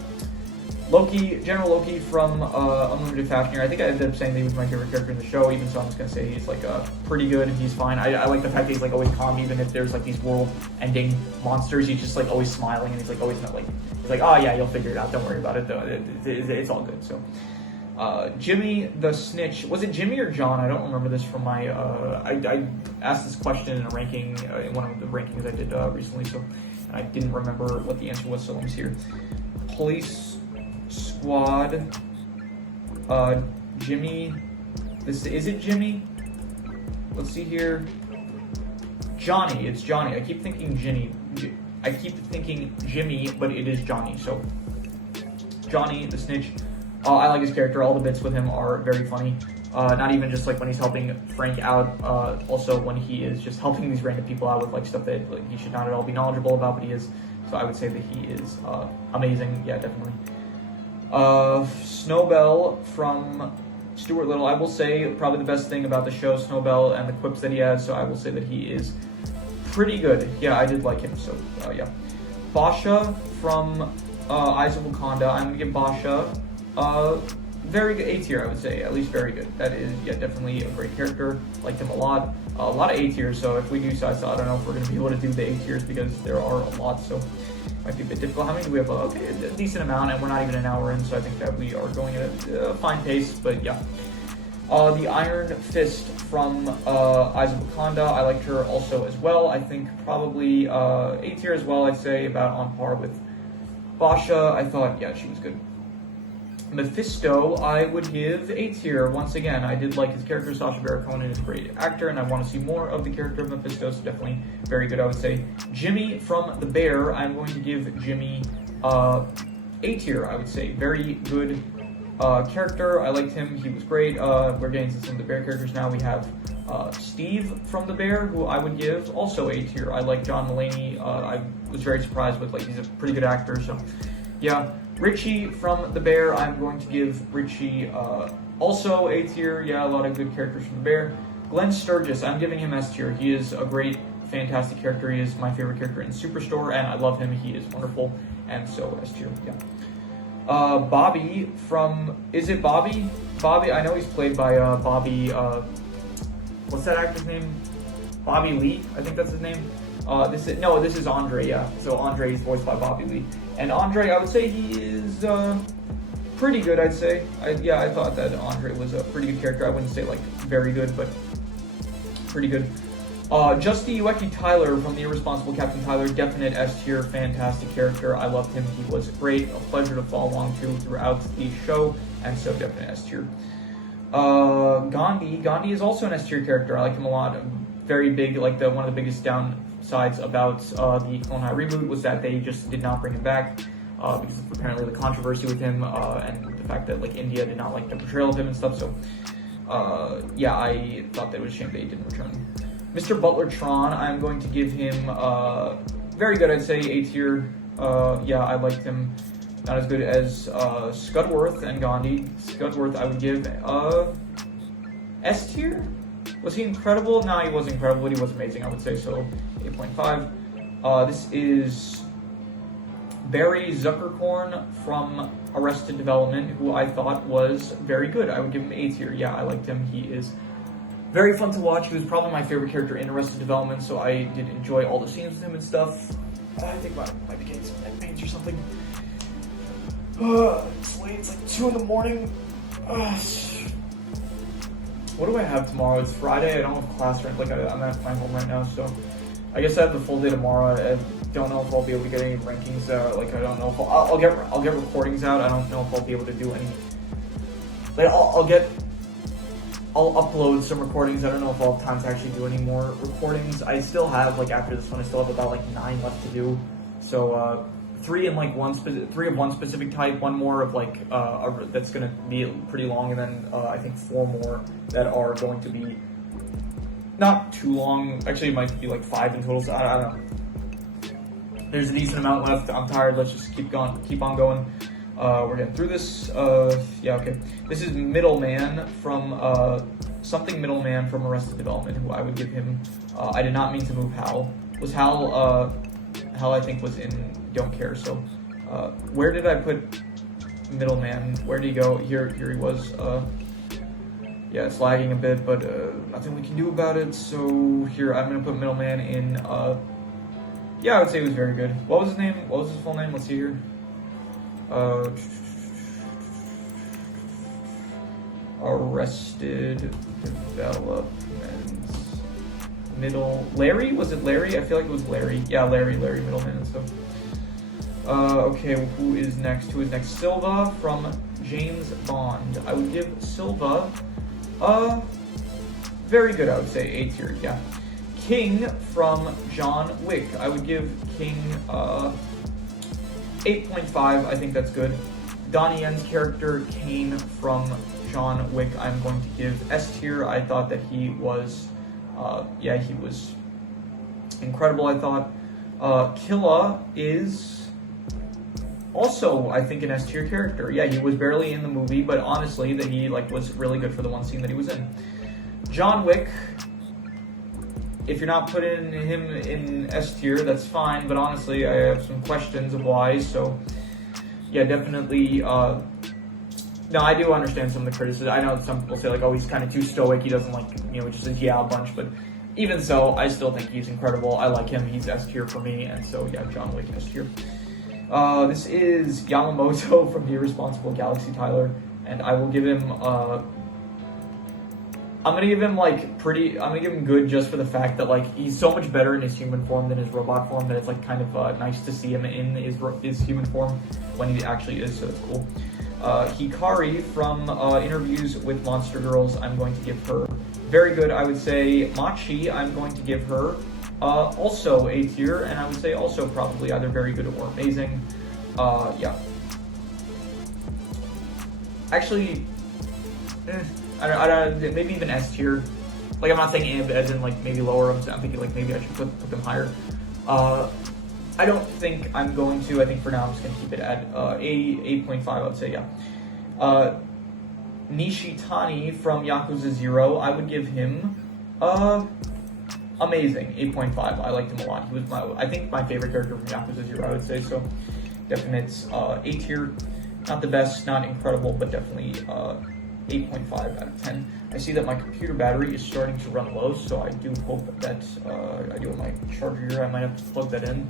Loki, General Loki from Unlimited Fafnir. I think I ended up saying that he was my favorite character in the show, even so I'm just gonna say he's like pretty good and he's fine. I like the fact that he's like always calm, even if there's like these world-ending monsters. He's just like always smiling and he's like always not like, he's like, oh yeah, you'll figure it out. Don't worry about it. Though it's all good. So. Jimmy the Snitch. Was it Jimmy or John? I don't remember this from my, I asked this question in a ranking, in one of the rankings I did recently, so and I didn't remember what the answer was, so let me see here. Police Squad, Jimmy, is it Jimmy? Let's see here. Johnny, it's Johnny. I keep thinking Jimmy, but it is Johnny, so Johnny the Snitch. I like his character. All the bits with him are very funny. Not even just like when he's helping Frank out, also when he is just helping these random people out with like stuff that like, he should not at all be knowledgeable about, but he is. So I would say that he is amazing. Yeah, definitely. Snowbell from Stuart Little. I will say probably the best thing about the show, Snowbell, and the quips that he has. So I will say that he is pretty good. Yeah, I did like him. So yeah. Basha from Eyes of Wakanda. I'm gonna give Basha very good, A tier, I would say, at least very good. That is, yeah, definitely a great character. Liked him a lot of A tiers. So if we do side, I don't know if we're going to be able to do the A tiers because there are a lot. So it might be a bit difficult. How many do we have? Okay, a decent amount, and we're not even an hour in, so I think that we are going at a fine pace. But yeah, the Iron Fist from Eyes of Wakanda. I liked her also as well. I think probably A tier as well. I'd say about on par with Basha. I thought, yeah, she was good. Mephisto, I would give A tier. Once again, I did like his character. Sacha Baron Cohen is a great actor, and I want to see more of the character of Mephisto, so definitely very good, I would say. Jimmy from The Bear, I'm going to give Jimmy A tier, I would say. Very good character. I liked him. He was great. We're getting to some of the Bear characters now. We have Steve from The Bear, who I would give also A tier. I like John Mulaney. I was very surprised with, like, he's a pretty good actor, so yeah. Richie from The Bear, I'm going to give Richie also A tier. Yeah, a lot of good characters from The Bear. Glenn Sturgis, I'm giving him S tier. He is a great, fantastic character. He is my favorite character in Superstore, and I love him. He is wonderful, and so S tier, yeah. Bobby from, is it Bobby? Bobby, I know he's played by Bobby, what's that actor's name? Bobby Lee, I think that's his name. This is Andre, yeah. So Andre is voiced by Bobby Lee. And Andre, I would say he is pretty good, I'd say. I thought that Andre was a pretty good character. I wouldn't say, like, very good, but pretty good. Justy Ueki Tyler from The Irresponsible Captain Tyler, definite S tier, fantastic character. I loved him. He was great. A pleasure to follow along to throughout the show, and so definite S tier. Gandhi is also an S tier character. I like him a lot. very big, like one of the biggest downsides about the Clone High reboot was that they just did not bring him back because of apparently the controversy with him and the fact that like India did not like the portrayal of him and stuff. So yeah, I thought that it was a shame that he didn't return. Mr. Butler Tron, I'm going to give him very good, I'd say A tier. Yeah, I liked him. Not as good as Scudworth and Gandhi. Scudworth, I would give S tier. Was he incredible? No, he wasn't incredible, but he was amazing, I would say, so 8.5. This is Barry Zuckerkorn from Arrested Development, who I thought was very good. I would give him A tier. Yeah, I liked him. He is very fun to watch. He was probably my favorite character in Arrested Development, so I did enjoy all the scenes with him and stuff. I think I might be getting some neck pains or something. It's late. It's like 2 in the morning. What do I have tomorrow? It's Friday. I don't have class or anything. I'm at my home right now, so I guess I have the full day tomorrow. I don't know if I'll be able to get any rankings. Like I don't know if I'll get recordings out. I don't know if I'll be able to do any. Like I'll upload some recordings. I don't know if I'll have time to actually do any more recordings. I still have, like, after this one, I still have about like 9 left to do. So 3 of one specific type, 1 more of like that's gonna be pretty long, and then I think 4 more that are going to be not too long. Actually, it might be like 5 in total. So I don't know. There's a decent amount left. I'm tired. Let's just keep on going. We're getting through this. Yeah, okay. This is Middleman from something Middleman from Arrested Development, who I would give him. I did not mean to move Hal. Was Hal? Hal, I think, was in Don't Care. So, where did I put Middleman? Where did he go? Here he was. Yeah, it's lagging a bit, but nothing we can do about it. So here, I'm gonna put Middleman in. Yeah, I would say he was very good. What was his name? What was his full name? Let's see here. Arrested Development. Larry? Was it Larry? I feel like it was Larry. Yeah, Larry Middleman and stuff. Okay, who is next? Silva from James Bond. I would give Silva very good, I would say, A tier, yeah. King from John Wick. I would give King 8.5. I think that's good. Donnie Yen's character, Kane from John Wick, I'm going to give S tier. I thought that he was, yeah, he was incredible, I thought. Killa is also, I think, an S tier character. Yeah, he was barely in the movie, but honestly, that he was really good for the one scene that he was in. John Wick, if you're not putting him in S tier, that's fine, but honestly, I have some questions of why, so yeah, definitely, no, I do understand some of the criticism. I know some people say, like, oh, he's kind of too stoic, he doesn't, just says yeah a bunch, but even so, I still think he's incredible. I like him, he's S tier for me, and so, yeah, John Wick S tier. This is Yamamoto from The Irresponsible Galaxy, Tyler, and I will give him, I'm gonna give him good just for the fact that he's so much better in his human form than his robot form that it's kind of nice to see him in his human form when he actually is, so it's cool. Hikari from Interviews with Monster Girls, I'm going to give her very good, I would say. Machi, I'm going to give her also A tier, and I would say also probably either very good or amazing. Yeah. Actually, I don't, maybe even S tier. I'm not saying and as in maybe lower them. I'm thinking maybe I should put them higher. I don't think I'm going to. I think for now I'm just gonna keep it at 8.5. I would say, yeah. Nishitani from Yakuza 0. I would give him amazing 8.5. I liked him a lot. He was I think my favorite character from Yakuza 0. I would say so. Definite A tier. Not the best, not incredible, but definitely 8.5 out of 10. I see that my computer battery is starting to run low, so I do hope that I do have my charger here. I might have to plug that in.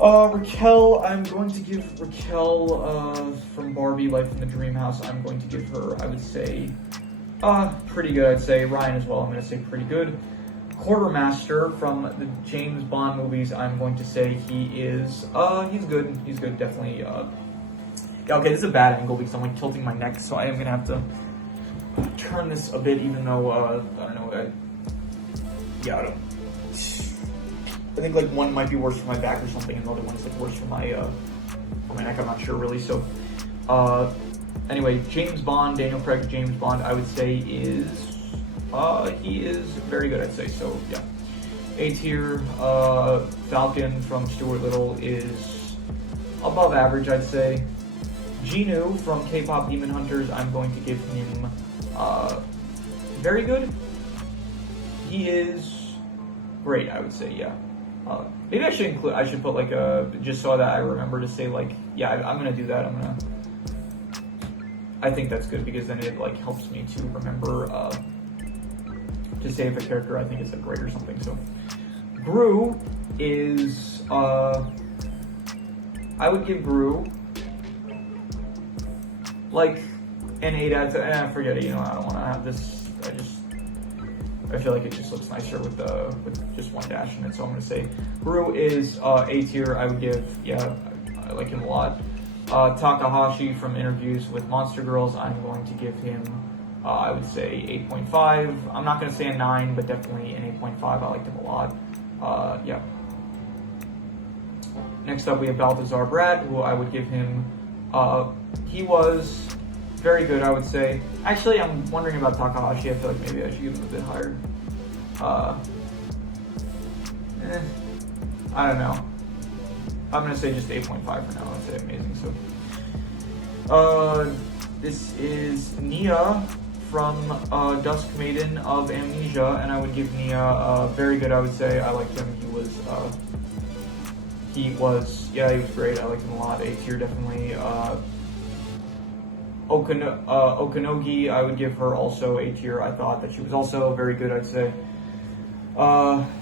Raquel, I'm going to give Raquel from Barbie Life in the Dream House, I'm going to give her, I would say, pretty good. I'd say Ryan as well, I'm going to say pretty good. Quartermaster from the James Bond movies, I'm going to say he is, he's good, definitely. Yeah, okay, this is a bad angle because I'm tilting my neck, so I am going to have to turn this a bit, even though, I don't know, yeah, I think like one might be worse for my back or something, and the other one's like worse for my neck. I'm not sure really. So, anyway, James Bond, Daniel Craig, James Bond, I would say is he is very good. I'd say so. Yeah, A tier. Falcon from Stuart Little is above average. I'd say. Genu from K-pop Demon Hunters, I'm going to give him very good. He is great. I would say. Yeah. Maybe I should include. I should put like a just so that I remember to say like yeah. I'm gonna do that. I think that's good because then it like helps me to remember to say if a character I think is like great or something. So Gru is I would give Gru like an 8 out of 10. Forget it. You know I don't want to have this. I feel like it just looks nicer with just one dash in it, so I'm going to say Gru is A tier. I would give, yeah, I like him a lot. Takahashi from Interviews with Monster Girls, I'm going to give him, I would say 8.5. I'm not going to say a 9, but definitely an 8.5. I liked him a lot. Yeah. Next up, we have Balthazar Brat, who I would give him, he was very good, I would say. Actually, I'm wondering about Takahashi. I feel like maybe I should give him a bit higher. I don't know. I'm gonna say just 8.5 for now. I'd say amazing. So, this is Nia from Dusk Maiden of Amnesia, and I would give Nia very good. I would say I liked him. He was great. I liked him a lot. A tier definitely. Okanogi, I would give her also A tier. I thought that she was also very good, I'd say.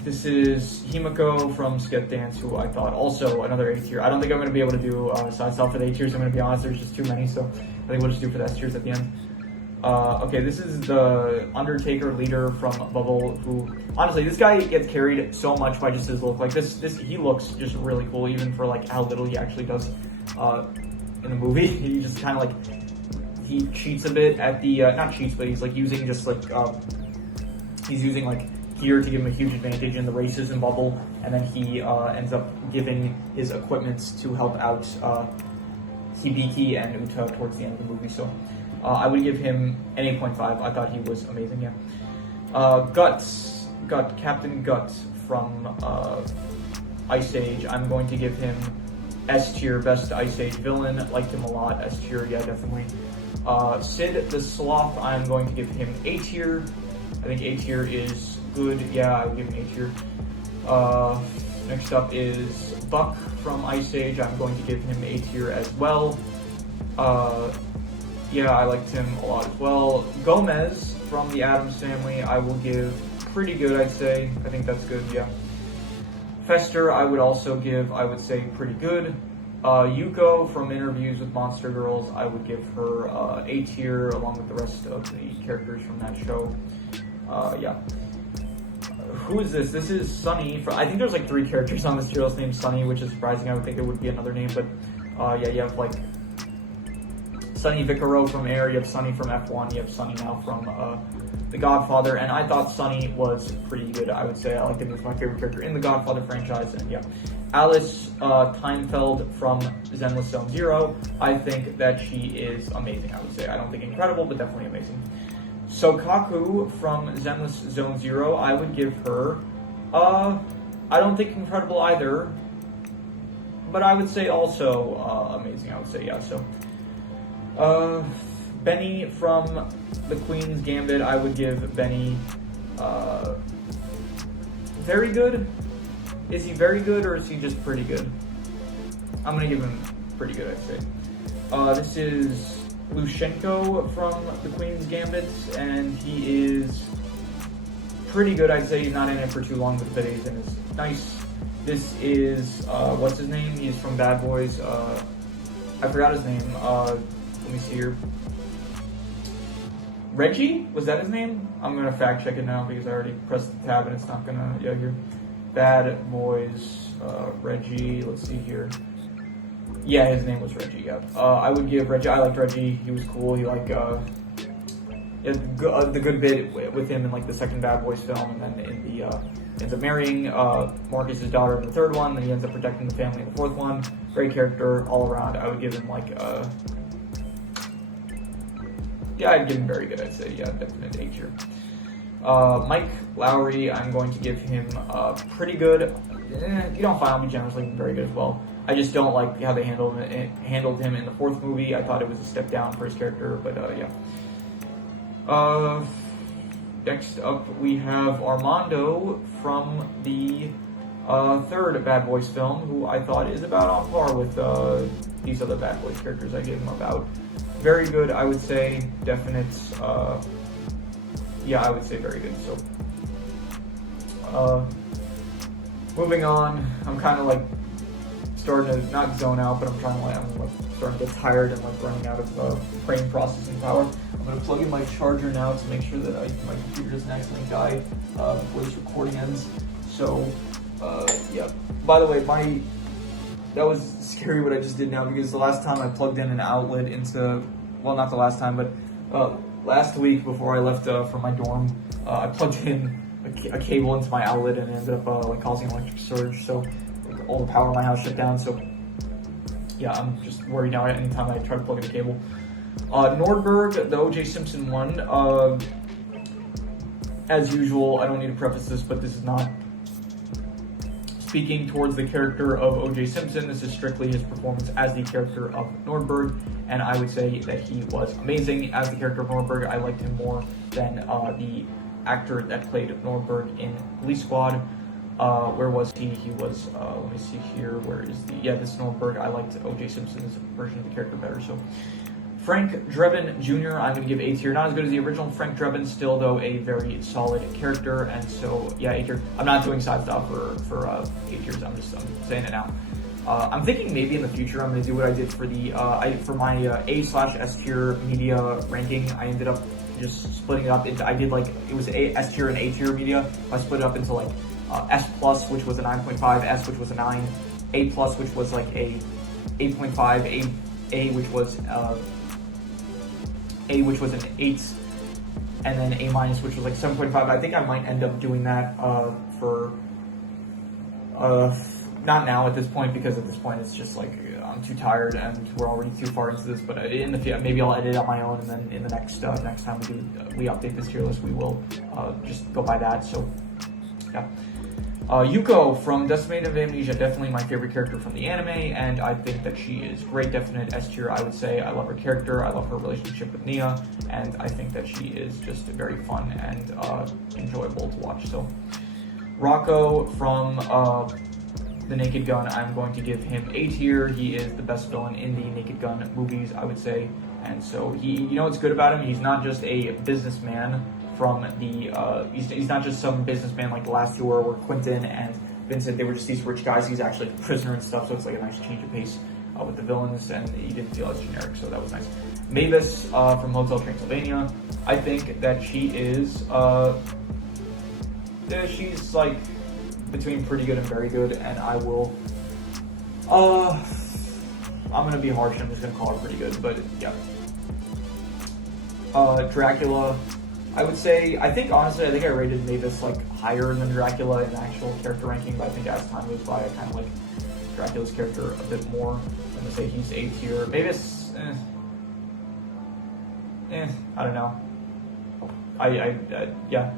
This is Himiko from Skip Dance, who I thought also another A tier. I don't think I'm going to be able to do side style for the A tiers. I'm going to be honest, there's just too many, so I think we'll just do for the S tiers at the end. Okay, this is the Undertaker leader from Bubble, who, honestly, this guy gets carried so much by just his look. Like, he looks just really cool, even for, like, how little he actually does in the movie. He just kind of, like, he cheats a bit at the, not cheats, but he's like using just like, he's using like gear to give him a huge advantage in the races in Bubble, and then he ends up giving his equipments to help out Hibiki and Uta towards the end of the movie. So I would give him an 8.5. I thought he was amazing, yeah. Captain Gut from Ice Age, I'm going to give him S tier, best Ice Age villain. Liked him a lot. S tier, yeah, definitely. Sid the Sloth, I'm going to give him A tier. I think A tier is good. Yeah, I would give him A tier. Next up is Buck from Ice Age. I'm going to give him A tier as well. Yeah, I liked him a lot as well. Gomez from the Addams Family, I will give pretty good, I'd say. I think that's good, yeah. Fester, I would also give, I would say, pretty good. Yuko from Interviews with Monster Girls, I would give her A tier along with the rest of the characters from that show. Yeah. Who is this? This is Sunny. I think there's like 3 characters on this tier list named Sunny, which is surprising. I would think it would be another name, but yeah, you have like Sunny Vicaro from Air, you have Sunny from F1, you have Sunny now from The Godfather, and I thought Sunny was pretty good. I would say I liked him. He was my favorite character in the Godfather franchise, and yeah. Alice Teinfeld from Zenless Zone Zero, I think that she is amazing, I would say. I don't think incredible, but definitely amazing. Sokaku from Zenless Zone Zero, I would give her, I don't think incredible either, but I would say also amazing, I would say, yeah. So, Benny from The Queen's Gambit, I would give Benny very good. Is he very good or is he just pretty good? I'm going to give him pretty good, I'd say. This is Lushenko from The Queen's Gambit, and he is pretty good, I'd say. He's not in it for too long, but he's in is nice. This is, what's his name? He's from Bad Boys. I forgot his name. Let me see here. Reggie? Was that his name? I'm going to fact check it now because I already pressed the tab and it's not going to, yeah, here. Bad Boys, Reggie, let's see here. Yeah, his name was Reggie, yeah. I would give Reggie, I liked Reggie, he was cool, he like, the good bit with him in like the second Bad Boys film, and then in the ends up marrying Marcus's daughter in the third one. Then he ends up protecting the family in the fourth one. Great character all around. I would give him like yeah, I'd give him very good. I'd say yeah, definite A tier. Mike Lowry, I'm going to give him pretty good. You don't find me generously very good as well. I just don't like how they handled him in the fourth movie. I thought it was a step down for his character, but yeah. Next up, we have Armando from the third Bad Boys film, who I thought is about on par with these other Bad Boys characters. I gave him about very good, I would say. Definite, yeah, I would say very good. So, moving on, I'm kind of like starting to not zone out, but I'm starting to get tired and like running out of brain processing power. I'm gonna plug in my charger now to make sure that my computer doesn't accidentally die before this recording ends. So, yeah. By the way, that was scary what I just did now, because the last time I plugged in an outlet into, well, not the last time, but last week before I left from my dorm, I plugged in a cable into my outlet, and it ended up like causing electric surge. So all the power in my house shut down. So yeah, I'm just worried now anytime I try to plug in a cable. Nordberg, the O.J. Simpson one, as usual, I don't need to preface this, but this is not speaking towards the character of O.J. Simpson. This is strictly his performance as the character of Nordberg, and I would say that he was amazing as the character of Nordberg. I liked him more than the actor that played Nordberg in Police Squad. Where was he? He was, let me see here, where is this is Nordberg. I liked O.J. Simpson's version of the character better, so. Frank Drebin Jr., I'm going to give A tier. Not as good as the original Frank Drebin, still though a very solid character, and so yeah, A tier. I'm not doing side stuff for A tiers. I'm saying it now. I'm thinking maybe in the future I'm going to do what I did for the for my A/S tier media ranking. I ended up just splitting it up into, I did like, it was S tier and A tier media. I split it up into like S plus, which was a 9.5, S, which was a 9, A plus, which was like a 8.5, A which was which was an 8, and then A minus, which was like 7.5. I think I might end up doing that for not now at this point, because at this point it's just like I'm too tired and we're already too far into this. But in the future, maybe I'll edit it on my own, and then in the next time we update this tier list, we will just go by that. So yeah. Yuko from Decimated of Amnesia, definitely my favorite character from the anime, and I think that she is great. Definite S tier, I would say. I love her character, I love her relationship with Nia, and I think that she is just very fun and enjoyable to watch. So, Rocco from the Naked Gun, I'm going to give him A tier. He is the best villain in the Naked Gun movies, I would say, and so you know what's good about him? He's not just a businessman from the, he's not just some businessman like the last two were Quentin and Vincent. They were just these rich guys. He's actually a prisoner and stuff, so it's like a nice change of pace with the villains, and he didn't feel as generic, so that was nice. Mavis from Hotel Transylvania, I think that she is, she's like between pretty good and very good, and I will, I'm gonna be harsh, I'm just gonna call her pretty good, but yeah. Dracula, I would say, honestly, I think I rated Mavis like higher than Dracula in actual character ranking, but I think as time goes by, I kind of like Dracula's character a bit more. I'm gonna say he's A tier. Mavis, I don't know. Yeah.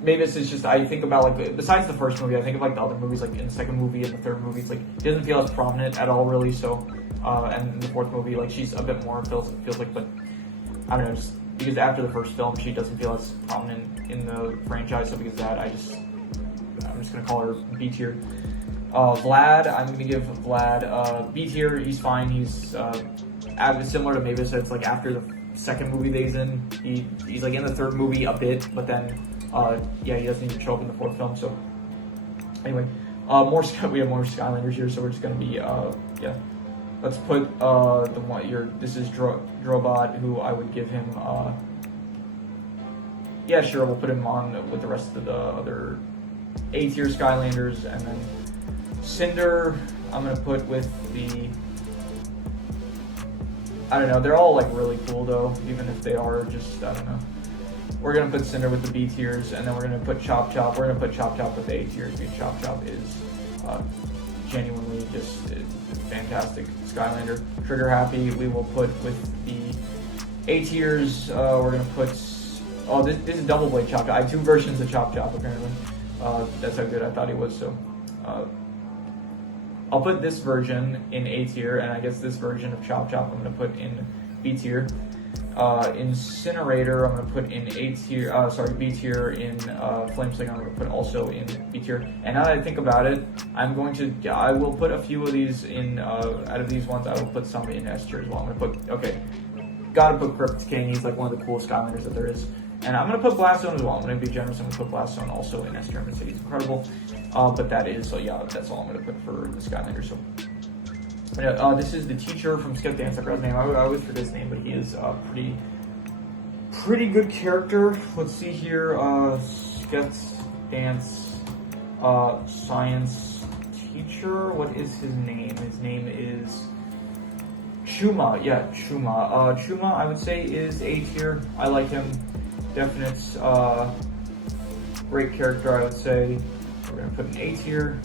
Mavis is just, I think about like, besides the first movie, I think of like the other movies, like in the second movie and the third movie, it's like, it doesn't feel as prominent at all really, so, and in the fourth movie, like she's a bit more, feels like, but I don't know, just because after the first film, she doesn't feel as prominent in the franchise, so because of that, I'm just gonna call her B tier. Vlad, I'm gonna give Vlad B tier. He's fine. He's similar to Mavis. It's like after the second movie that he's in, he's like in the third movie a bit, but then yeah, he doesn't even show up in the fourth film. So anyway, we have more Skylanders here, so we're just gonna be yeah. Let's put this is Drobot, who I would give him, yeah, sure, we'll put him on with the rest of the other A tier Skylanders, and then Cinder, I'm gonna put with the, I don't know, they're all like really cool though, even if they are just, I don't know. We're gonna put Cinder with the B tiers, and then we're gonna put Chop Chop. We're gonna put Chop Chop with the A tiers, because Chop Chop is genuinely just fantastic Skylander. Trigger Happy we will put with the A tiers. We're gonna put, oh, this is Double Blade Chop Chop. I have two versions of Chop Chop apparently. That's how good I thought he was. So I'll put this version in A tier, and I guess this version of Chop Chop I'm gonna put in B tier. Incinerator I'm gonna put in A tier. B tier. In Flame Slinger I'm gonna put also in B tier. And now that I think about it, I will put a few of these in. Out of these ones, I will put some in S tier as well. I'm gonna put gotta put Crypt King. He's like one of the coolest Skylanders that there is. And I'm gonna put Blast Zone as well. I'm gonna be generous. I'm gonna put Blast Zone also in S tier. I'm gonna say he's incredible. But that is that's all I'm gonna put for the Skylander. So. This is the teacher from Skip Dance. I forgot his name. I always forget his name, but he is a pretty good character. Let's see here. Skip Dance science teacher. What is his name? His name is Chuma. Yeah, Chuma. Chuma, I would say, is A tier. I like him. Definite great character, I would say. We're gonna put an A tier.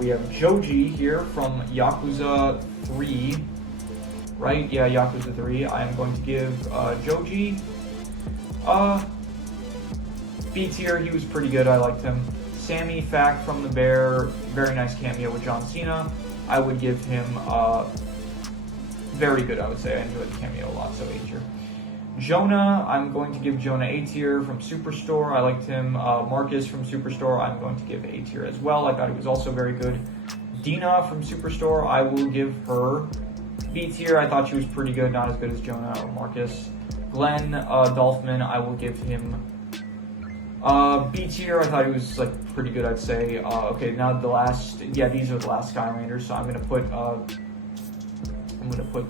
We have Joji here from Yakuza 3, right? Yeah, Yakuza 3. I am going to give Joji B tier. He was pretty good. I liked him. Sammy Fack from The Bear, very nice cameo with John Cena. I would give him very good, I would say. I enjoyed the cameo a lot, so A tier. Jonah, I'm going to give Jonah A tier from Superstore. I liked him. Marcus from Superstore, I'm going to give A tier as well. I thought he was also very good. Dina from Superstore, I will give her B tier. I thought she was pretty good, not as good as Jonah or Marcus. Glenn Dolphman, I will give him B tier. I thought he was like pretty good, I'd say. Okay, now these are the last Skylanders, so I'm gonna put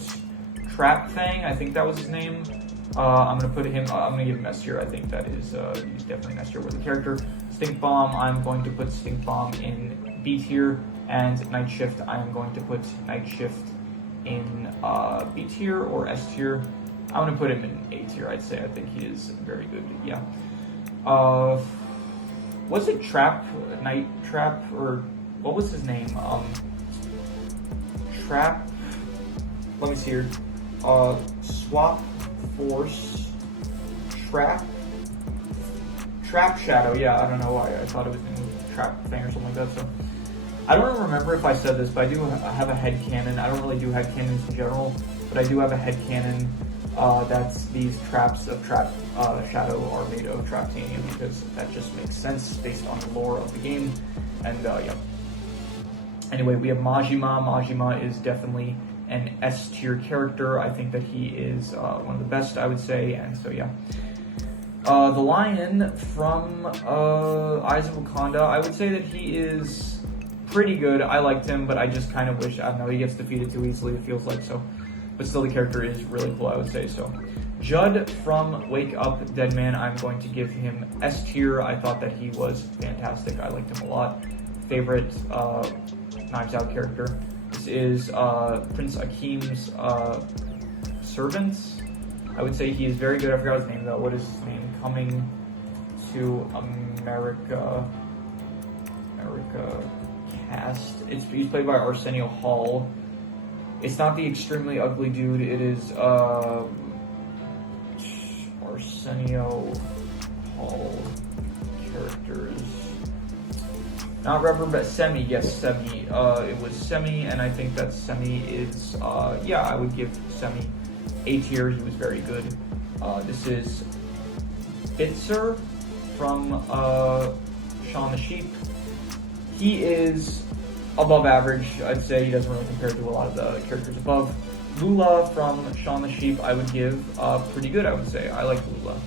Trap Fang. I think that was his name. I'm gonna give him S tier. I think that is he's definitely an S tier with the character. Stink Bomb, I'm going to put Stink Bomb in B tier, and Night Shift, I am going to put Night Shift in B tier or S tier. I'm gonna put him in A tier. I'd say. I think he is very good. Yeah. Was it Night Trap, or what was his name? Trap. Let me see here. Swap Force Trap Shadow. Yeah, I don't know why I thought it was named Trap Thing or something like that. So I don't remember if I said this, but I do have a headcanon. I don't really do headcanons in general, but I do have a headcanon that's these traps of Trap Shadow are made of Traptanium, because that just makes sense based on the lore of the game. And yeah. Anyway, we have Majima. Majima is definitely an S tier character. I think that he is one of the best, I would say, and so yeah. The Lion from Eyes of Wakanda, I would say that he is pretty good. I liked him, but I just kind of wish, I don't know, he gets defeated too easily, it feels like, so. But still, the character is really cool, I would say, so. Judd from Wake Up Dead Man, I'm going to give him S tier. I thought that he was fantastic. I liked him a lot. Favorite Knives Out character. This is Prince Akeem's servant. I would say he is very good. I forgot his name though. What is his name? Coming to America cast. He's played by Arsenio Hall. It's not the extremely ugly dude. It is Arsenio Hall characters. Not Rubber, but Semi. Yes, Semi. It was Semi, and I think that Semi is, yeah, I would give Semi A tier. He was very good. This is Bitzer from Shaun the Sheep. He is above average, I'd say. He doesn't really compare to a lot of the characters above. Lula from Shaun the Sheep, I would give pretty good, I would say. I like Lula.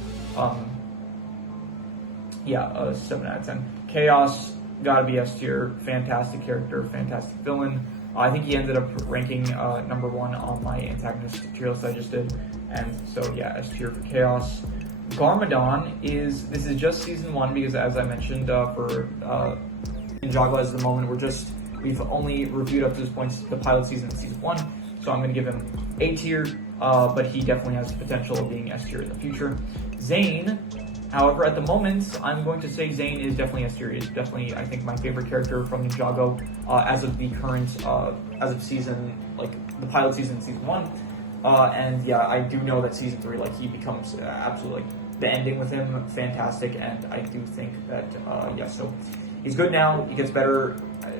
Yeah, 7 out of 10. Chaos, gotta be S tier. Fantastic character, fantastic villain. I think he ended up ranking number 1 on my antagonist tier list I just did. And so, yeah, S tier for Chaos. Garmadon this is just season 1, because as I mentioned, for Ninjago at the moment, we've only reviewed up to this point the pilot season and season 1. So I'm going to give him A tier, but he definitely has the potential of being S tier in the future. Zane, however, at the moment, I'm going to say Zane is definitely S tier. Is definitely, I think, my favorite character from Ninjago as of the current, as of season, like the pilot season, season 1. And yeah, I do know that season 3, like he becomes absolutely, like the ending with him, fantastic. And I do think that, yeah, so he's good now. He gets better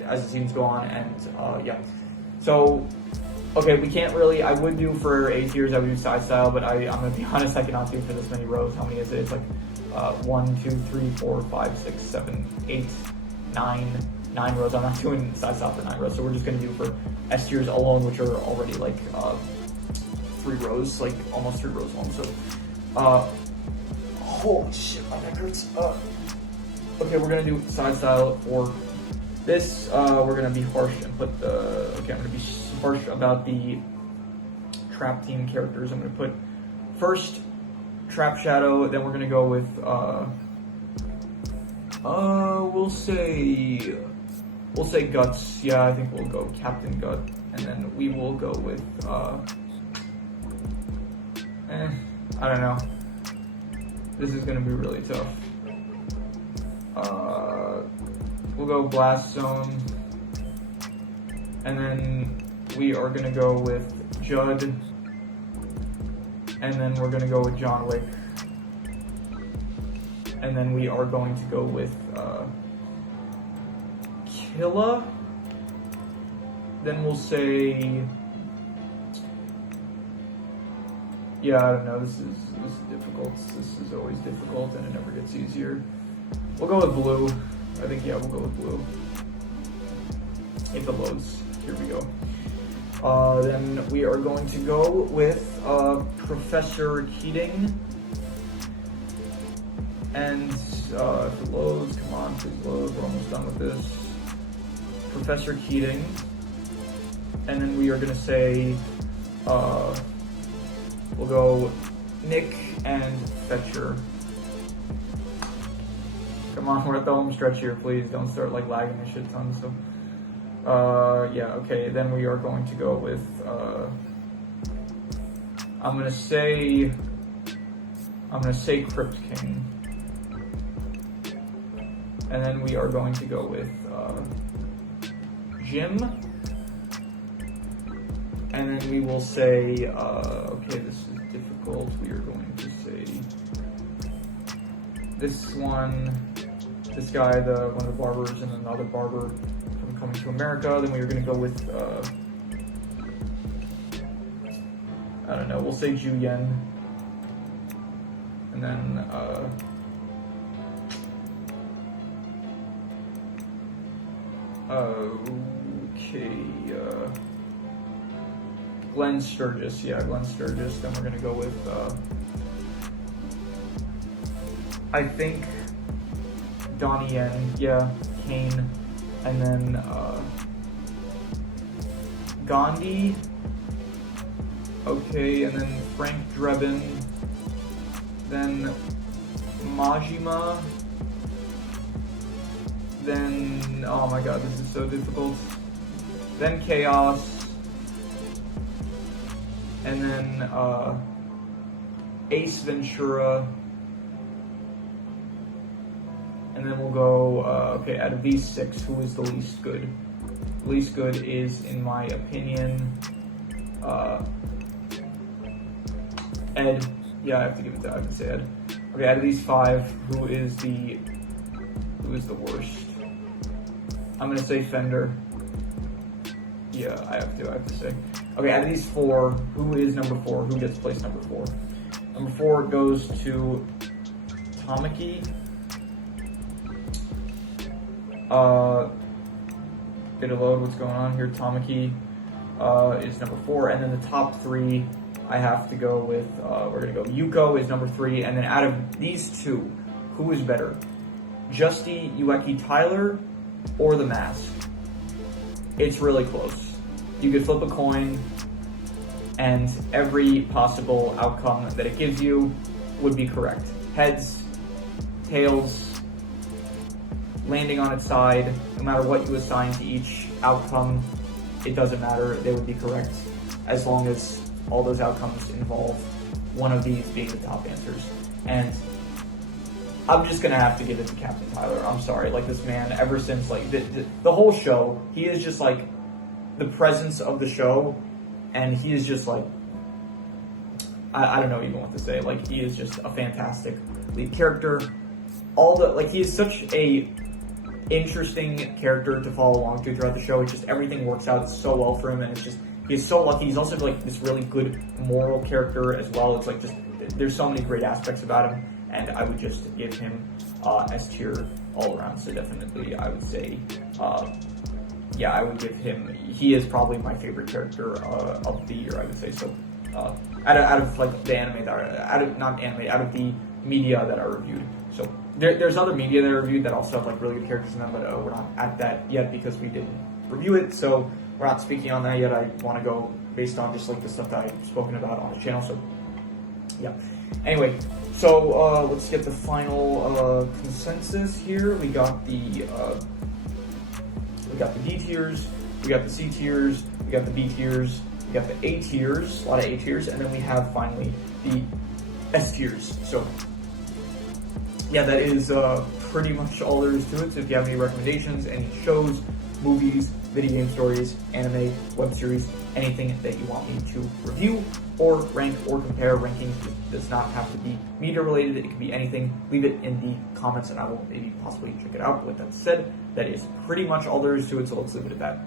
as the seasons go on, and yeah. So, okay, we can't really, I would do for A tiers, I would do side style, but I'm gonna be honest, I cannot do for this many rows. How many is it? It's like 1, 2, 3, 4, 5, 6, 7, 8, 9 rows. I'm not doing side style for 9 rows, so we're just gonna do for S tiers alone, which are already like 3 rows, like almost 3 rows long. So, holy shit, my neck hurts. Okay, we're gonna do side style for this. We're gonna be harsh and put the, okay, I'm gonna be harsh about the trap team characters. I'm gonna put first Trap Shadow, then we're gonna go with, we'll say Guts. Yeah, I think we'll go Captain Gut, and then we will go with, I don't know. This is gonna be really tough. We'll go Blast Zone, and then we are gonna go with Judd, and then we're gonna go with John Wick, and then we are going to go with Killa. Then we'll say, yeah, I don't know. This is difficult. This is always difficult, and it never gets easier. We'll go with Blue. I think, yeah, we'll go with Blue. If it loads. Here we go. Then we are going to go with Professor Keating. And if it loads, come on, please load. We're almost done with this. Professor Keating. And then we are going to say, we'll go Nick and Fetcher. Come on, we're at the home stretch here, please. Don't start like lagging a shit ton. So, yeah, okay. Then we are going to go with, I'm gonna say Crypt King. And then we are going to go with Jim. And then we will say, okay, this is difficult. We are going to say this one, this guy, one of the barbers, and then another barber from Coming to America. Then we are going to go with, I don't know, we'll say Ju Yen. And then, okay, Glenn Sturgis. Yeah, Glenn Sturgis. Then we're going to go with, I think, Donnie Yen. Yeah, Kane. And then, Gandhi. Okay, and then Frank Drebin. Then Majima. Then, oh my god, this is so difficult. Then Chaos. And then Ace Ventura. And then we'll go, okay, out of these 6, who is the least good? Least good is, in my opinion, Ed. Yeah, I have to give it to, I have to say Ed. Okay, out of these 5, who is the worst? I'm gonna say Fender. Yeah, I have to say. Okay, out of these 4, who is number 4? Who gets placed number 4? Number 4 goes to Tamaki. Get a load, what's going on here? Tamaki is number 4, and then the top 3, I have to go with, we're gonna go Yuko is number 3, and then out of these 2, who is better? Justy Ueki Tyler or The Mask? It's really close. You could flip a coin, and every possible outcome that it gives you would be correct. Heads, tails, landing on its side, no matter what you assign to each outcome, it doesn't matter, they would be correct, as long as all those outcomes involve one of these being the top answers. and I'm just gonna have to give it to Captain Tyler. I'm sorry, like this man, ever since like the whole show, he is just like the presence of the show, and he is just like, I don't know even what to say. Like, he is just a fantastic lead character. He is such a interesting character to follow along to throughout the show. It's just everything works out so well for him, and it's just, he's so lucky. He's also like this really good moral character as well. It's like just, there's so many great aspects about him, and I would just give him S tier all around. So definitely, I would say, I would give him, he is probably my favorite character of the year, I would say. So out of like the anime that out of the media that I reviewed. So there's other media that I reviewed that also have like really good characters in them, but we're not at that yet because we didn't review it. So we're not speaking on that yet. I want to go based on just like the stuff that I've spoken about on the channel. So yeah. Anyway, so let's get the final consensus here. We got the D tiers, we got the C tiers, we got the B tiers, we got the A tiers, a lot of A tiers, and then we have finally the S tiers. So yeah, that is pretty much all there is to it. So if you have any recommendations, any shows, movies, video game stories, anime, web series, anything that you want me to review or rank or compare, rankings does not have to be media related. It can be anything. Leave it in the comments and I will maybe possibly check it out. But with that said, that is pretty much all there is to it. So let's leave it at that.